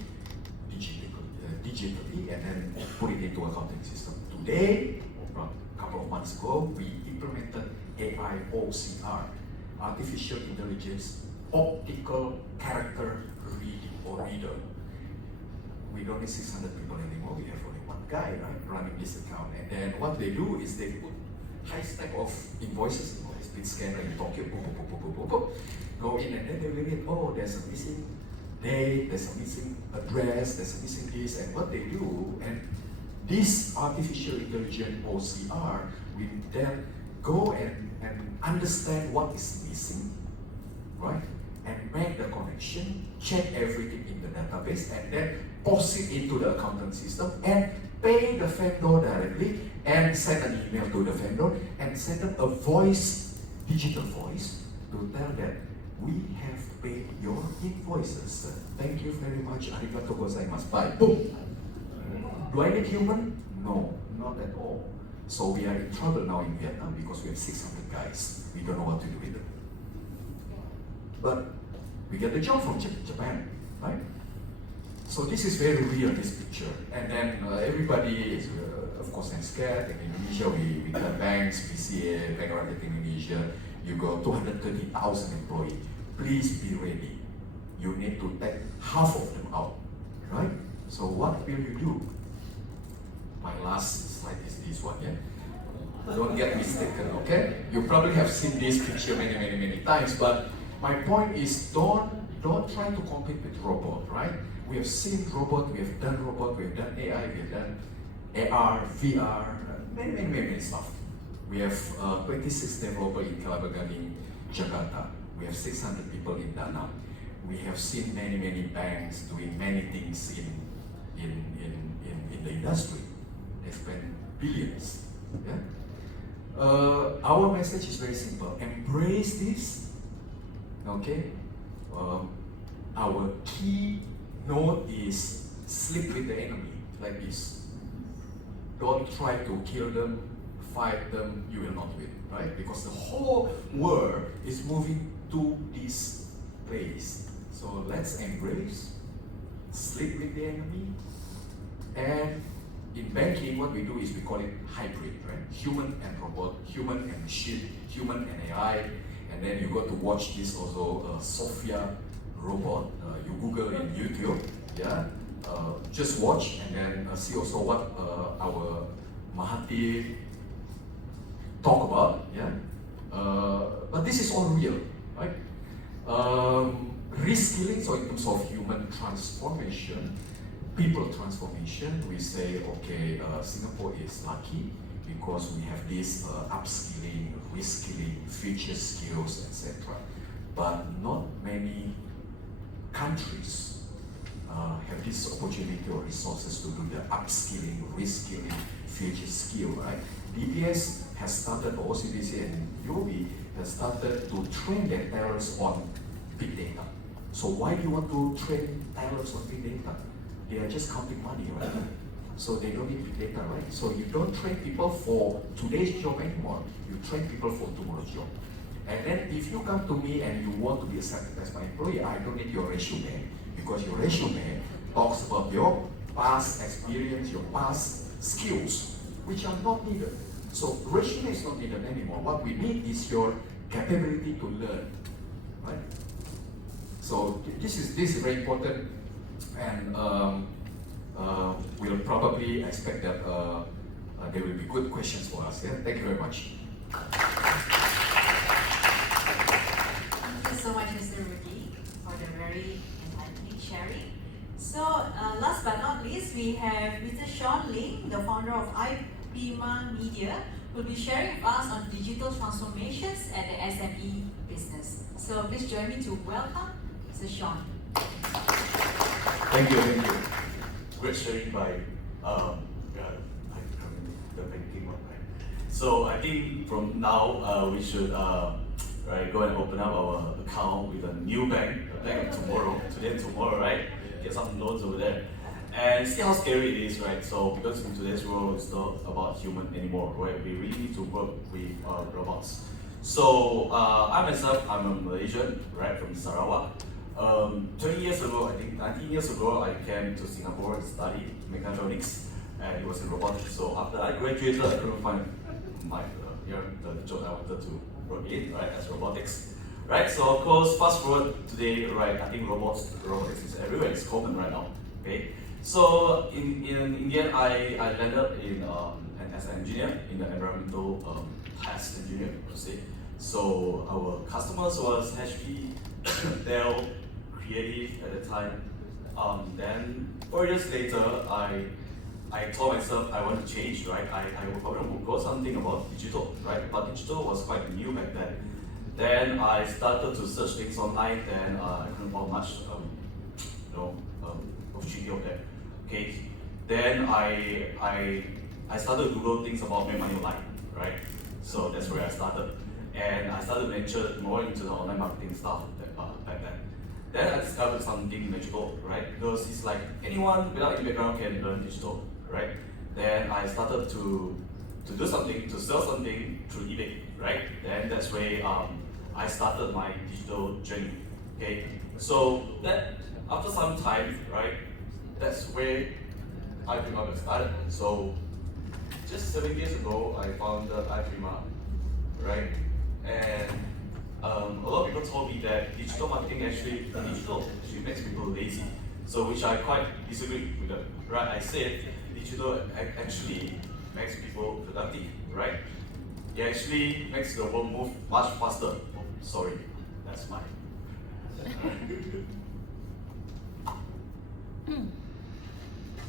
digitally and then put it into accounting system. Today, a couple of months ago, we implemented AI OCR, artificial intelligence, optical character reading or reader. We don't need 600 people anymore, we have only one guy, right, running this account. And then what they do is they put high stack of invoices, speed scanner in Tokyo, go in and then they will read, oh, there's a missing date, there's a missing address, there's a missing this, and what they do, and this artificial intelligence OCR will then go and understand what is missing, right? And make the connection, check everything in the database, and then post it into the accounting system and pay the vendor directly and send an email to the vendor and send them a voice, digital voice, to tell that we have paid your invoices. Thank you very much. Arigato gozaimasu. Bye. Boom. Do I need human? No, not at all. So we are in trouble now in Vietnam because we have 600 guys. We don't know what to do with them. But we get the job from Japan, right? So this is very real, this picture. And then everybody is, of course, scared. In Indonesia, we got banks, BCA, Bank Rakyat Indonesia. You got 230,000 employees. Please be ready. You need to take half of them out, right? So what will you do? My last slide is this one, yeah? Don't get mistaken, okay? You probably have seen this picture many times, but my point is don't try to compete with robot, right? We have seen robot, we have done robot, we have done AI, we have done AR, VR, many stuff. We have 26 developers in Kelabaganing, Jakarta. We have 600 people in Da Nang. We have seen many banks doing many things in the industry. They spend billions. Yeah? Our message is very simple. Embrace this. Okay? Our key note is sleep with the enemy, like this. Don't try to kill them, fight them, you will not win, right? Because the whole world is moving to this place. So let's embrace, sleep with the enemy, and in banking, what we do is we call it hybrid, right? Human and robot, human and machine, human and AI, and then you got to watch this also, Sophia robot. You Google in YouTube, yeah. Just watch and then see also what our Mahathir talk about, yeah. But this is all real, right? Reskilling, so in terms of human transformation, people transformation, we say, okay, Singapore is lucky because we have this upskilling, reskilling, future skills, etc. But not many countries have this opportunity or resources to do the upskilling, reskilling, future skill, right? DBS has started, or OCBC and UOB has started to train their talents on big data. So why do you want to train talents on big data? They are just counting money, right? So they don't need big data, right? So you don't train people for today's job anymore. You train people for tomorrow's job. And then if you come to me and you want to be accepted as my employee, I don't need your resume, because your resume talks about your past experience, your past skills, which are not needed. So resume is not needed anymore. What we need is your capability to learn, right? So this is very important, and we'll probably expect that there will be good questions for us. Yeah? Thank you very much. so much, Mr. Rudy, for the very enlightening sharing. So, last but not least, we have Mr. Sean Ling, the founder of iPrima Media, who will be sharing with us on digital transformations at the SME business. So, please join me to welcome Mr. Sean. Thank you. Great sharing by the banking one, right? So I think from now we should right, go and open up our account with a new bank, a bank of tomorrow, today and tomorrow, right? Get some loans over there. And see how scary it is, right? So because in today's world it's not about human anymore, right? We really need to work with robots. So I myself, I'm a Malaysian, right, from Sarawak. 20 years ago, I think 19 years ago, I came to Singapore to study mechatronics, and it was in robotics. So after I graduated, I couldn't find the job I wanted to work in, right, as robotics. Right, so of course, fast forward today, right, I think robotics is everywhere, it's common right now, okay? So in the end, I landed in as an engineer, in the environmental test engineer, per se. So our customers was HP, Dell, Creative at the time. Then 4 years later, I told myself I want to change, right? I want to go something about digital, right? But digital was quite new back then. Then I started to search things online. Then I couldn't find much, opportunity out there. Okay. Then I started to Google things about make money online, right? So that's where I started, and I started to venture more into the online marketing stuff back then. Then I discovered something magical, right? Because it's like anyone without any background can learn digital, right? Then I started to do something, to sell something through eBay, right? Then that's where I started my digital journey, okay? So that after some time, right, that's where iPrima started. So just 7 years ago, I founded iPrima, right? And a lot of people told me that digital marketing actually makes people lazy. So which I quite disagree with them, right? I said digital actually makes people productive, right? It actually makes the world move much faster. Oh, sorry, that's mine.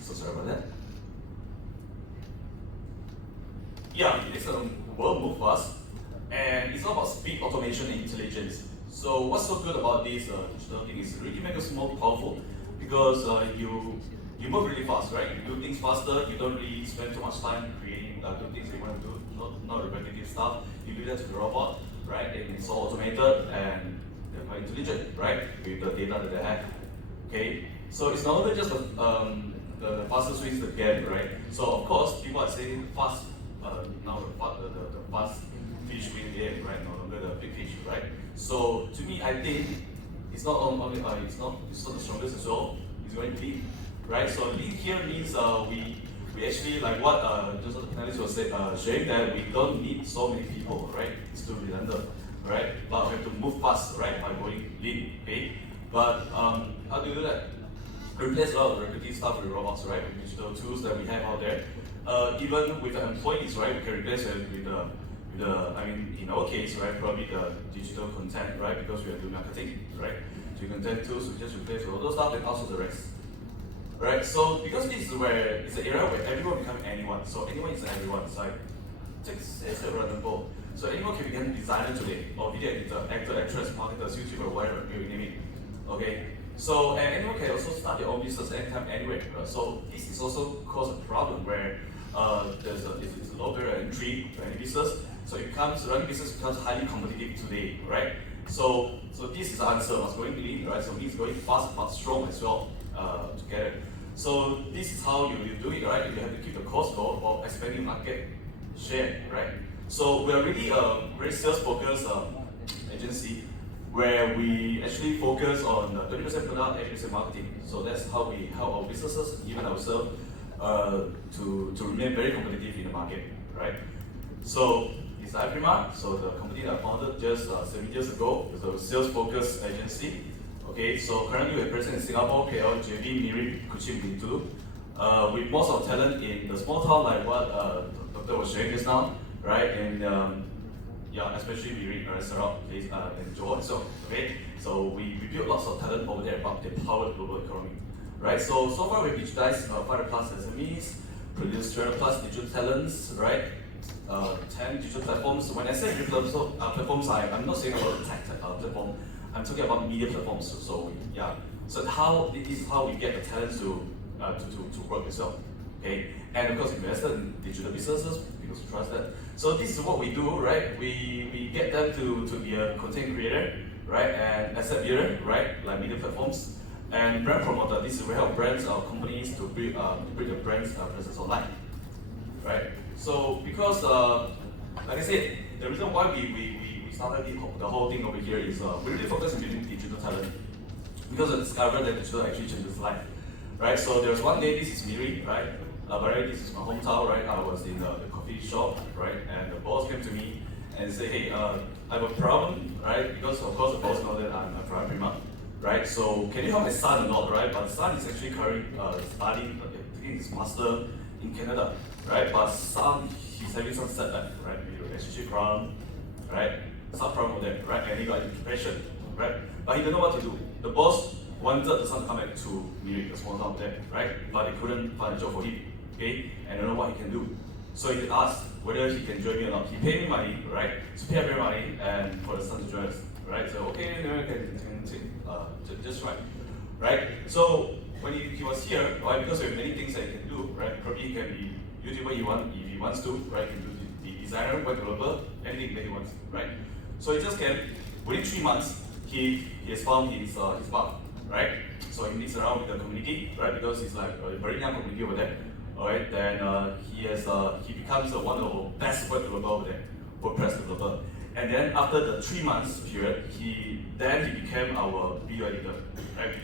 So sorry about that. Yeah, it's a world move fast, and it's all about speed, automation, and intelligence. So what's so good about this digital thing is it really makes us more powerful because you move really fast, right? You do things faster. You don't really spend too much time creating do things you want to do, not repetitive stuff. You do that to the robot, right? And it's all automated and they're quite intelligent, right? With the data that they have. Okay, so it's not only just the fastest way to get, right? So of course, people are saying fast. Now the fast fish win the game, right? No longer the big fish, right? So to me, I think it's not only it's not the strongest as well. It's going to lean, right? So lean here means we actually like what just the panelists was saying that we don't need so many people, right? It's too redundant, right? But we have to move fast, right? By going lean, okay? But how do you do that? Replace a lot of repetitive stuff with robots, right? With digital tools that we have out there. Even with the employees, right? We can replace it with I mean, in our case, right? Probably the digital content, right? Because we are doing marketing, right? So content tools, we just replace all those stuff and also the rest, right? So because this is where it's an era where everyone becomes anyone. So anyone is everyone. It's like it's a random ball. So anyone can become a designer today, or video editor, actor, actress, marketers, YouTuber, whatever you name it. Okay. So and anyone can also start their own business anytime, anywhere. So this is also cause a problem where it's a low barrier entry to any business. So running business becomes highly competitive today, right? So this is the answer. Must going lean, right? So he's going fast but strong as well to get it. So this is how you do it, right? You have to keep the cost low while expanding market share, right? So we are really a very sales focused agency where we actually focus on 20% product, 80% marketing. So that's how we help our businesses, even ourselves, to remain very competitive in the market, right? So it's iPrima, so the company that I founded just 7 years ago is a sales-focused agency. Okay, so currently we're present in Singapore, KL, JB, Miri, Kuching, Bintu, with most of talent in the small town like what Dr. was sharing just now, right? And yeah, especially Miri, Sarah, and Johor. So okay, so we built lots of talent over there, but they power the global economy, right? So far we've digitized 500 plus SMEs, produced 300 plus digital talents, right? 10 digital platforms. When I say digital platforms, I'm not saying about the tech platform. I'm talking about media platforms. So yeah, so this is how we get the talents to work as well. Okay, and of course invested in digital businesses because we trust that. So this is what we do, right? We get them to be a content creator, right, and asset builder, right, like media platforms, and brand promoter. This is where help brands or companies to build the brand's presence online, right? So because like I said, the reason why we started the whole thing over here is we really focus on building digital talent because I discovered that digital actually changes life, right? So there was one day, this is Miri, right? This is my hometown, right? I was in the coffee shop, right? And the boss came to me and said, hey, I have a problem, right? Because of course the boss knows that I'm a prime prima, right? So can you help my son or not, right? But the son is actually currently studying, taking his master in Canada, right? But son, he's having some setback, right? Maybe relationship problem, right? Some problem there, right? And he got depression, right? But he didn't know what to do. The boss wanted the son to come back to Miri, the small town there, right? But they couldn't find a job for him, okay? And don't know what he can do. So he asked whether he can join me or not. He paid me money, right? To pay me money and for the son to join us, right? So okay, can just try, right? So when he was here, right? Because there are many things that he can do, right? Probably he can be YouTuber if he wants to, right? He can do the designer, web developer, anything that he wants, right? So he just came. Within 3 months, he has found his path, right? So he mixes around with the community, right? Because it's like a very young community over there. Alright, then he becomes one of the best web developer over there, WordPress developer. And then after the 3 months period, he became our video editor, right?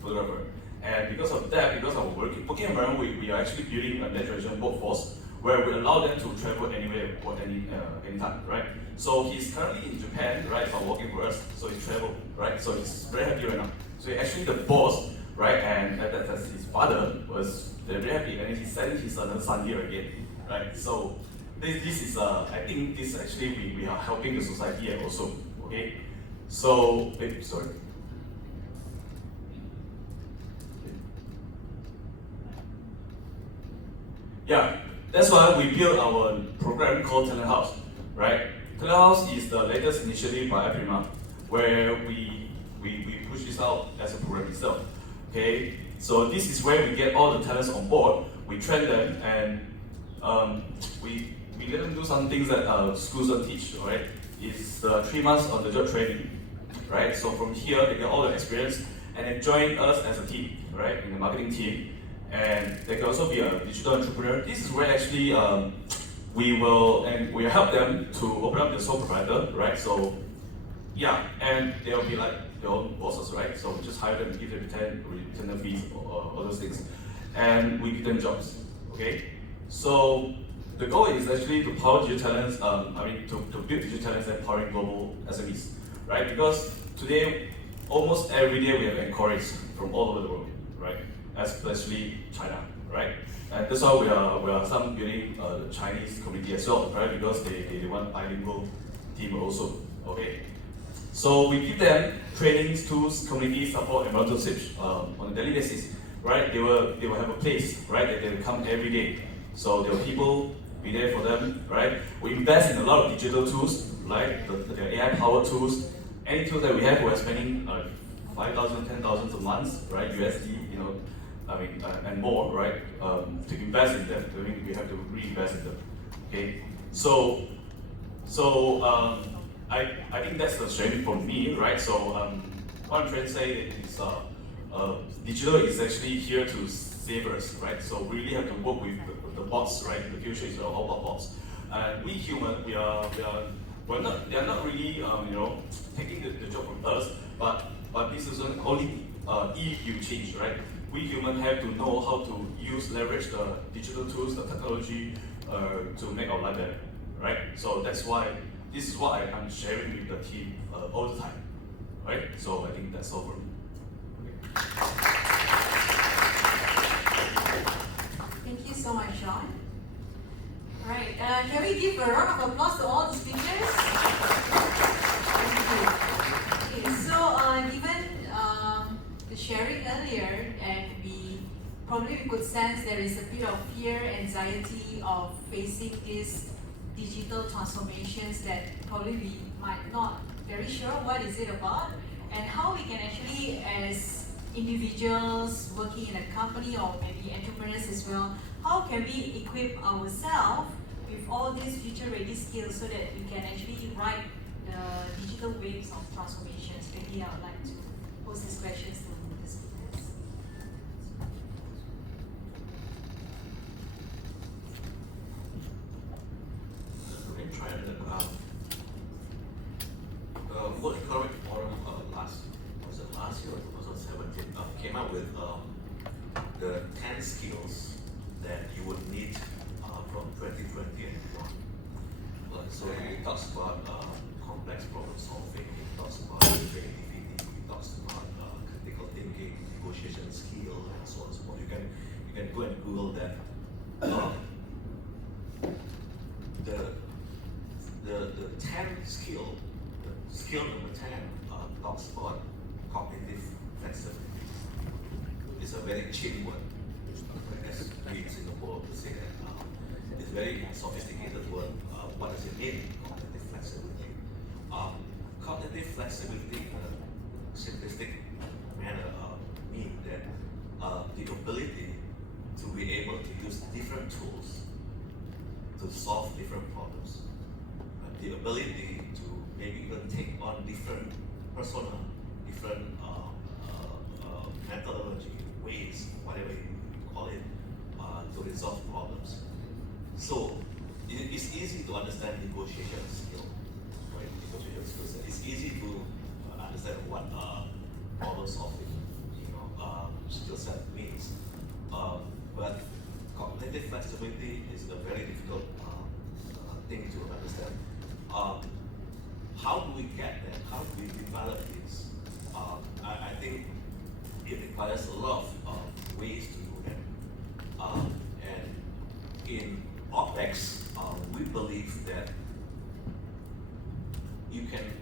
Photographer. And because of that, because of our working environment, we are actually building a next generation workforce where we allow them to travel anywhere or anytime, right? So he's currently in Japan, right, for working for us. So he traveled, right? So he's very happy right now. So he's actually the boss, right? And that's his father was very happy, and he's sending his son here again, right? So this is I think this actually we are helping the society here also, okay? So sorry. Yeah, that's why we built our program called Talent House, right? Talent House is the latest initiative by Prima, where we push this out as a program itself. Okay, so this is where we get all the talents on board. We train them and we let them do some things that schools don't teach. Right? It's 3 months on the job training, right? So from here they get all the experience and they join us as a team, right? In the marketing team. And they can also be a digital entrepreneur. This is where actually we will help them to open up their sole proprietor, right? So yeah, and they'll be like their own bosses, right? So we just hire them, give them retainer fees, or all those things, and we give them jobs. Okay, so the goal is actually to power digital talents. To build digital talents and powering global SMEs, right? Because today, almost every day we have inquiries from all over the world, right? Especially China, right? And that's why we are some building the Chinese community as well, right? Because they want bilingual team also, okay? So we give them trainings, tools, community support, and mentorship on a daily basis, right? They will have a place, right? That they will come every day. So there will people be there for them, right? We invest in a lot of digital tools, like the AI-powered tools. Any tools that we have, we're spending 5,000, 10,000 a month, right? USD, and more, right? To invest in them. I mean, we have to reinvest in them. Okay, so I think that's the strength for me, right? So what I'm trying to say is digital is actually here to save us, right? So we really have to work with the bots, right? The future is all about bots. And we human, they are not really taking the job from us, but this is only if you change, right? We humans have to know how to leverage the digital tools, the technology to make our life better, right? So that's why this is what I'm sharing with the team all the time, right? So I think that's all for me. Thank you so much, Sean. Right. Can we give a round of applause to all the speakers? Thank you. Okay, so given the sharing earlier, and we could sense there is a bit of fear, anxiety of facing these digital transformations that probably we might not very sure what is it about, and how we can actually, as individuals working in a company or maybe entrepreneurs as well, how can we equip ourselves with all these future-ready skills so that we can actually ride the digital waves of transformations? Maybe I would like to pose these questions to the speakers. Let me try and World Economic Forum last year or 2017 came up with the 10 skills that you would need from 2020 and beyond. So it talks about complex problem solving, it talks about creativity, it talks about critical thinking, negotiation skill, and so on and so forth. You can go and Google that. The 10 skill, the skill number 10 talks about cognitive flexibility. It's a very cheap word. As we in Singapore to say that it's a very sophisticated word. What does it mean, cognitive flexibility? Cognitive flexibility in a simplistic manner mean that the ability to be able to use different tools to solve different problems. The ability to maybe even take on different persona, different methodology, ways, whatever you call it, to resolve problems. So it's easy to understand negotiation skill, right? Negotiation skills. It's easy to understand what problem solving, skill set means. But cognitive flexibility is a very difficult thing to understand. How do we get that? How do we develop this? I think it requires a lot of ways to do that. And in OpEx, we believe that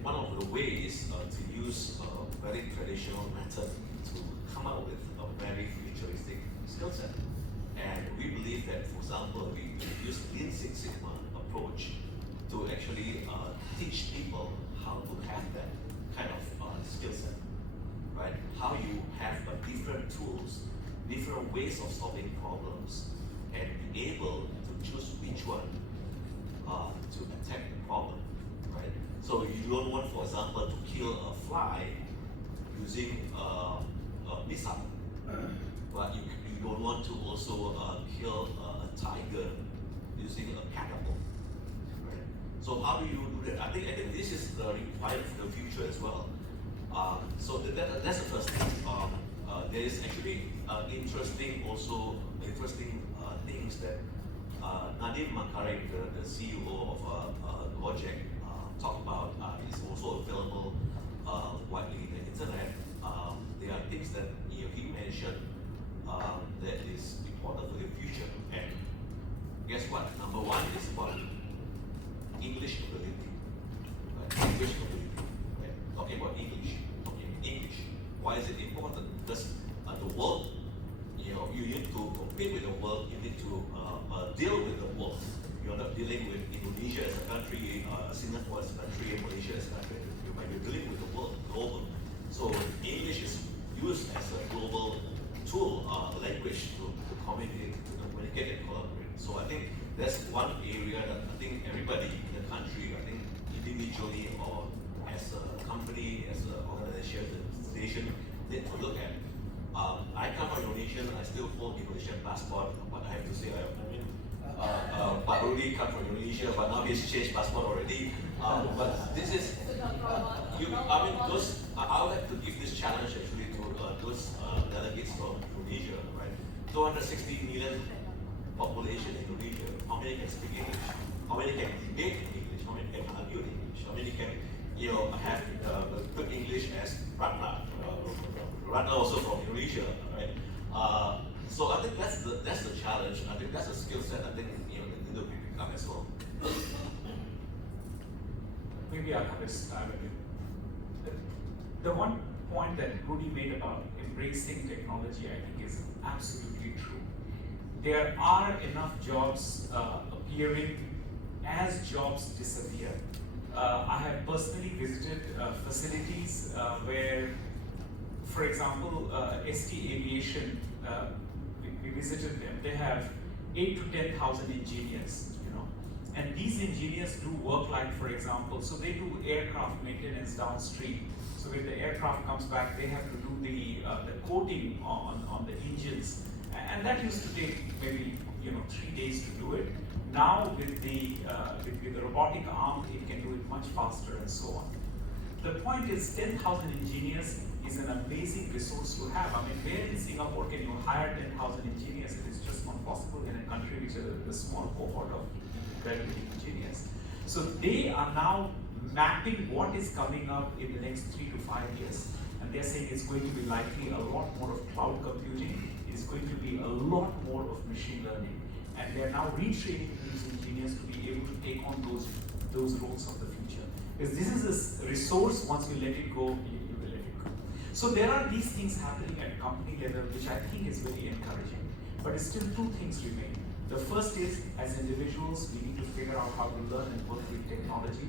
one of the ways to use a very traditional method to come up with a very futuristic skill set. And we believe that, for example, we use Lean Six Sigma approach to actually teach people how to have that kind of skill set, right? How you have different tools, different ways of solving problems, and be able to choose which one to attack the problem, right? So you don't want, for example, to kill a fly using a missile, but you don't want to also kill a tiger using a catapult. So how do you do that? I think this is required for the future as well. So that's the first thing. There is actually interesting things that Nadim Makarim, the CEO of Logic, talked about. Is also available widely in the internet. There are things that he mentioned that is important for the future. And guess what? Number one is about English ability, right? English ability, right? Talking about English. Why is it important? Because the world, you need to compete with the world. You need to deal with the world. You're not dealing with Indonesia as a country, Singapore as a country, Malaysia as a country. You might be dealing with the world, global. So English is used as a global tool, language to communicate and collaborate. So I think that's one area that I think everybody in the country, I think individually or as a company, as an organization, station, need to look at. I come from Indonesia, I still hold Indonesian passport, but I have to say, Pak Rudi come from Indonesia, but now he's changed passport already. But this is, I would like to give this challenge actually to those delegates from Indonesia, right? 260 million population in Indonesia. How many can speak English? How many can debate in English? How many can argue in English? How many can, have good English as Ratna? Ratna also from Indonesia, right? So I think that's the challenge. I think that's a skill set I think need to become as maybe I'll have a stab at it. The one point that Rudy made about embracing technology, I think, is absolutely true. There are enough jobs appearing as jobs disappear. I have personally visited facilities where, for example, ST Aviation, we visited them. They have 8 to 10,000 engineers, you know, and these engineers do work like, for example, so they do aircraft maintenance downstream. So when the aircraft comes back, they have to do the coating on the engines, and that used to take maybe 3 days to do it. Now with the robotic arm, it can do it much faster and so on. The point is, 10,000 engineers is an amazing resource to have. I mean, where in Singapore can you hire 10,000 engineers? It is just not possible in a country which is a small cohort of graduating engineers. So they are now mapping what is coming up in the next 3 to 5 years. And they're saying it's going to be likely a lot more of cloud computing, it's going to be a lot more of machine learning. And they're now retraining these engineers to be able to take on those roles of the future. Because this is a resource, once you let it go, you will let it go. So there are these things happening at company level, which I think is very encouraging. But still 2 things remain. The first is, as individuals, we need to figure out how to learn and work with technology,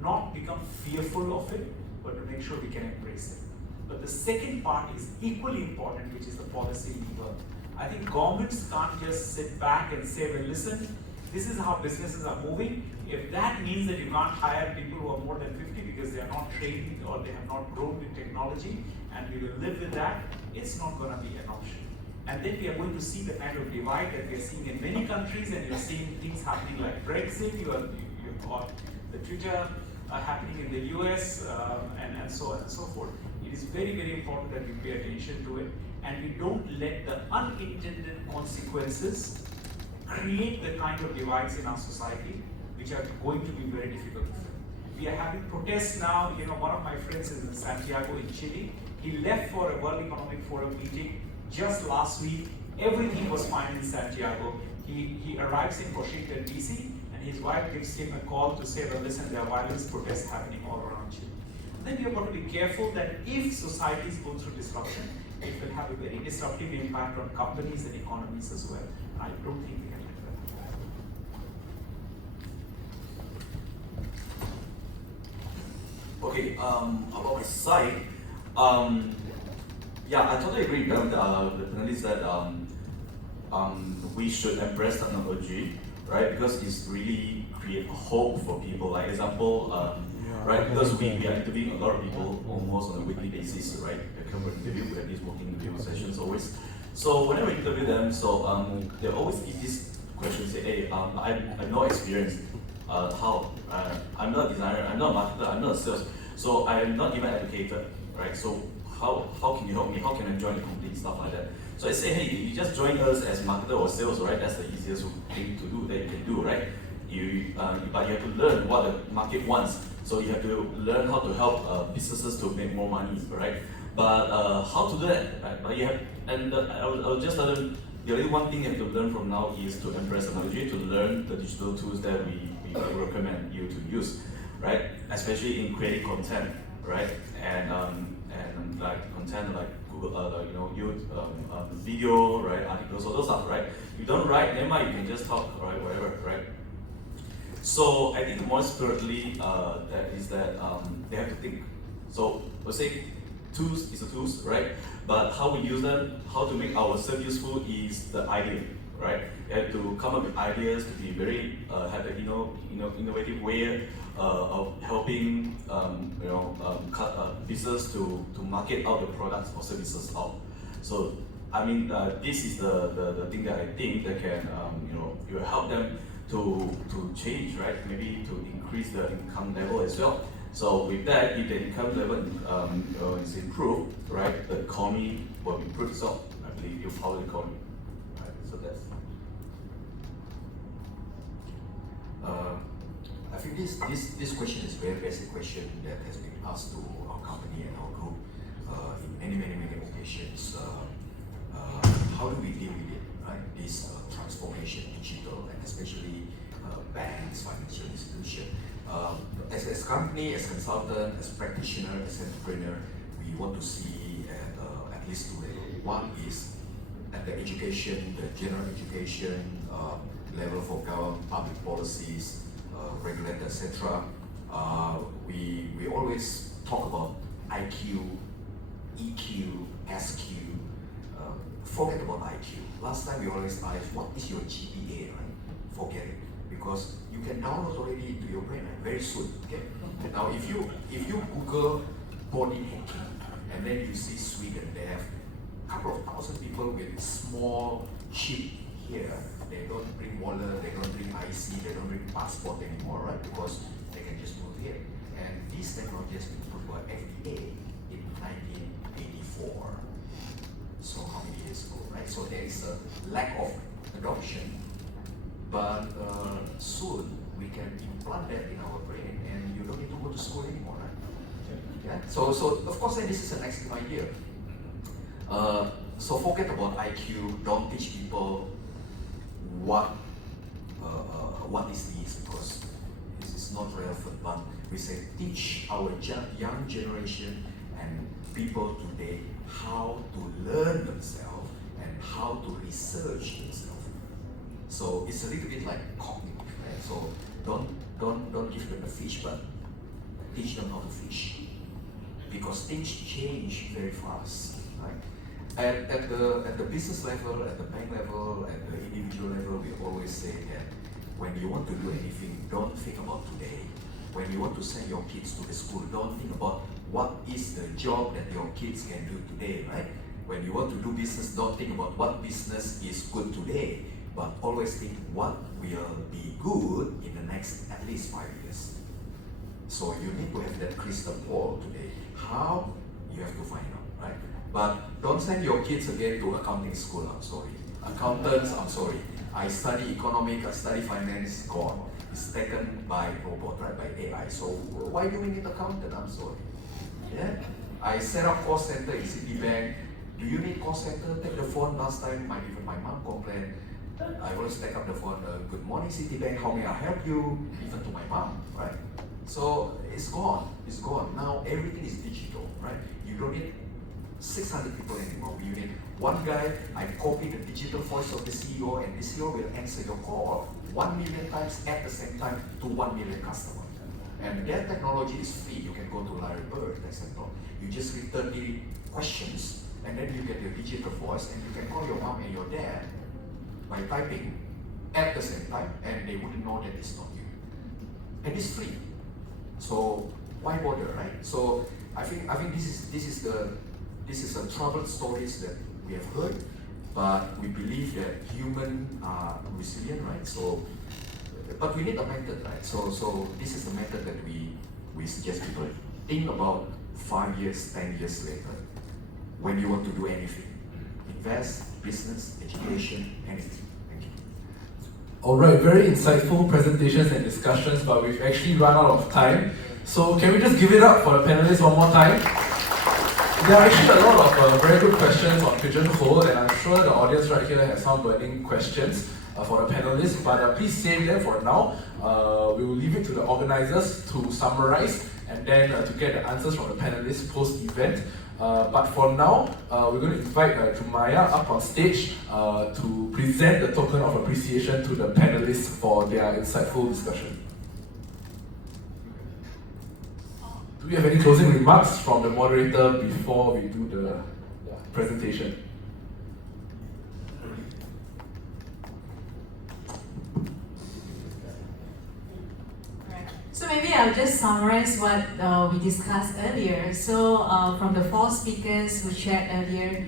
not become fearful of it, but to make sure we can embrace it. But the second part is equally important, which is the policy lever. I think governments can't just sit back and say, well, listen, this is how businesses are moving. If that means that you can't hire people who are more than 50 because they are not trained or they have not grown with technology, and we will live with that, it's not going to be an option. And then we are going to see the kind of divide that we are seeing in many countries, and you're seeing things happening like Brexit, you've got the Twitter happening in the US, and so on and so forth. It is very, very important that we pay attention to it, and we don't let the unintended consequences create the kind of divides in our society which are going to be very difficult to fill. We are having protests now. One of my friends is in Santiago in Chile. He left for a World Economic Forum meeting just last week. Everything was fine in Santiago. He arrives in Washington, DC, and his wife gives him a call to say, well, listen, there are violence protests happening all around Chile. Then we have got to be careful that if societies go through disruption, it will have a very disruptive impact on companies and economies as well. I don't think we can let that. Okay, about my side, yeah, I totally agree with the panelists that we should embrace technology, right? Because it's really create hope for people. Like example, right? Because we are interviewing a lot of people almost on a weekly basis, right? They come for interview, we have these working interview sessions always. So whenever we interview them, so they always give this question, say, hey, I have no experience. How? I'm not a designer, I'm not a marketer, I'm not a sales, so I am not even educated, right? So how can you help me? How can I join the company? Stuff like that. So I say, hey, you just join us as marketer or sales, right? That's the easiest thing to do that you can do, right? But you have to learn what the market wants. So you have to learn how to help businesses to make more money, right? But how to do that, right? But you have, and I'll just tell them, the only one thing you have to learn from now is to embrace technology, to learn the digital tools that we recommend you to use, right? Especially in creating content, right? And like content like Google, video, right? Articles, all those stuff, right? You don't write, never mind, you can just talk, right? Whatever, right? So I think more spiritedly, they have to think. So we'll say tools is the tools, right? But how we use them, how to make ourselves useful is the idea, right? You have to come up with ideas to be very have an innovative way of helping business to market out the products or services out. So I mean, this is the thing that I think that can you will help them to change, right? Maybe to increase the income level as well. So with that, if the income level is improved, right, the economy will improve itself. I believe you power the economy, right? So that's. I think this question is a very basic question that has been asked to our company and our group in many occasions. How do we deal with it, right? This transformation, digital, and especially banks, financial institutions. As company, as consultant, as practitioner, as entrepreneur, we want to see at least two levels. One is at the education, the general education level for government, public policies, regulator, etc. We always talk about IQ, EQ, SQ. Forget about IQ. Last time we always asked, what is your GPA, right? Forget it, because you can download already into your brain very soon. Okay. Now, if you Google body hacking, and then you see Sweden, they have a couple of thousand people with small chip here. They don't bring wallet, they don't bring IC, they don't bring passport anymore, right? Because they can just move here. And this technology has been approved by FDA in 1984. So how many years ago, right? So there is a lack of adoption, but soon we can implant that in our brain, and you don't need to go to school anymore, right? Yeah. So of course, then this is an excellent idea. So forget about IQ. Don't teach people what is this, because this is not relevant. But we say teach our young generation and people today how to learn themselves and how to research themselves. So it's a little bit like cognitive, right? So don't give them a fish, but teach them how to fish, because things change very fast, right? At the business level, at the bank level, at the individual level, we always say that when you want to do anything, don't think about today. When you want to send your kids to the school, don't think about what is the job that your kids can do today, right? When you want to do business, don't think about what business is good today, but always think what will be good in the next at least 5 years. So you need to have that crystal ball today. How? You have to find out, right? But don't send your kids again to accounting school, I'm sorry. Accountants, I'm sorry. I study economics, I study finance, gone. It's taken by robot, right, by AI. So why do we need accountant? I'm sorry. Yeah? I set up call center in Citibank. Do you need call center? Take the phone. Last time, even my mom complained. I always take up the phone. Good morning, Citibank. How may I help you? Even to my mom, right? So it's gone. It's gone. Now everything is digital, right? You don't need 600 people anymore. You need one guy. I copy the digital voice of the CEO, and the CEO will answer your call 1 million times at the same time to 1 million customers. And that technology is free. You can go to Larry Bird, for example. You just read 30 questions, and then you get your digital voice, and you can call your mom and your dad by typing at the same time, and they wouldn't know that it's not you. And it's free. So why bother, right? So I think this is a troubled stories that we have heard, but we believe that humans are resilient, right? So, but we need a method, right? So this is the method that we suggest people think about 5 years, 10 years later, when you want to do anything. Invest, business, education, anything. Thank you. Alright, very insightful presentations and discussions, but we've actually run out of time. So can we just give it up for the panelists one more time? There are actually a lot of very good questions on Pigeonhole, and I'm sure the audience right here has some burning questions for the panelists, but please save them for now. We will leave it to the organizers to summarize and then to get the answers from the panelists post-event. But for now, we're going to invite Jumaya up on stage to present the token of appreciation to the panelists for their insightful discussion. Do we have any closing remarks from the moderator before we do the presentation? So maybe I'll just summarize what we discussed earlier. So from the 4 speakers who shared earlier,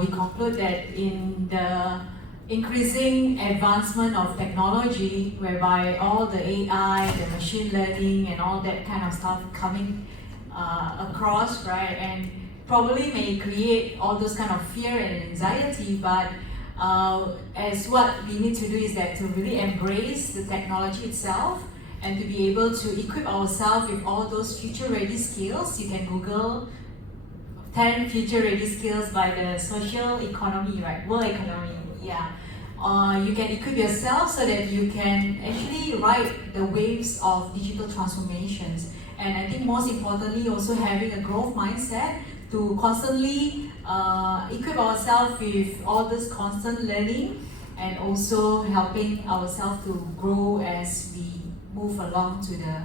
we conclude that in the increasing advancement of technology, whereby all the AI, the machine learning and all that kind of stuff coming across, right, and probably may create all those kind of fear and anxiety, but as what we need to do is that to really embrace the technology itself, and to be able to equip ourselves with all those future-ready skills. You can Google 10 future-ready skills by the social economy, right? World economy, yeah. you can equip yourself so that you can actually ride the waves of digital transformations. And I think most importantly, also having a growth mindset to constantly equip ourselves with all this constant learning and also helping ourselves to grow as we move along to the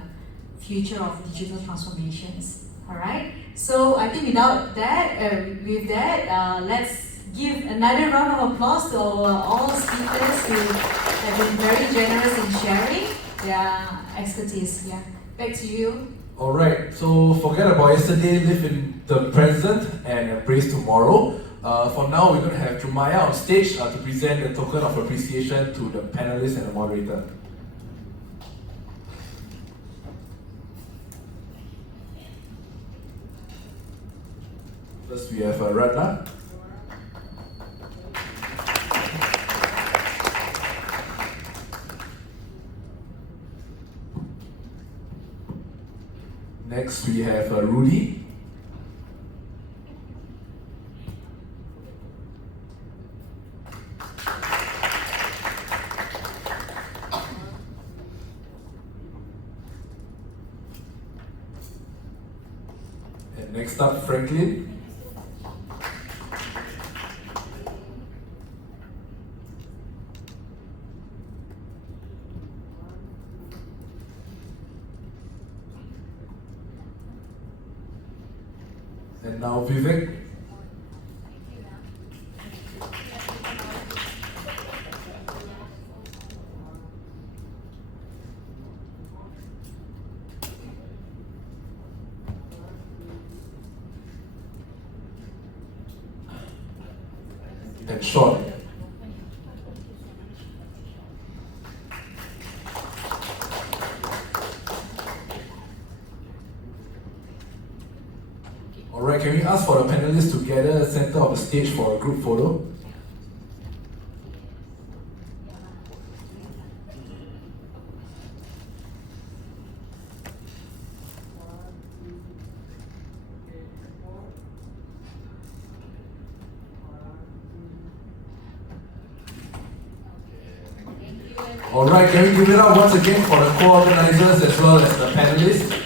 future of digital transformations. All right. So I think without that, with that, let's give another round of applause to all speakers who have been very generous in sharing their expertise. Yeah. Back to you. Alright, so forget about yesterday, live in the present and embrace tomorrow. For now, we're going to have Jumaya on stage to present the token of appreciation to the panelists and the moderator. First, we have Ratna. Next, we have Rudy. And next up, Franklin. And now Vivek. And Sean. Alright, can we ask for the panelists to gather at the center of the stage for a group photo? Alright, can we give it up once again for the co-organizers as well as the panelists?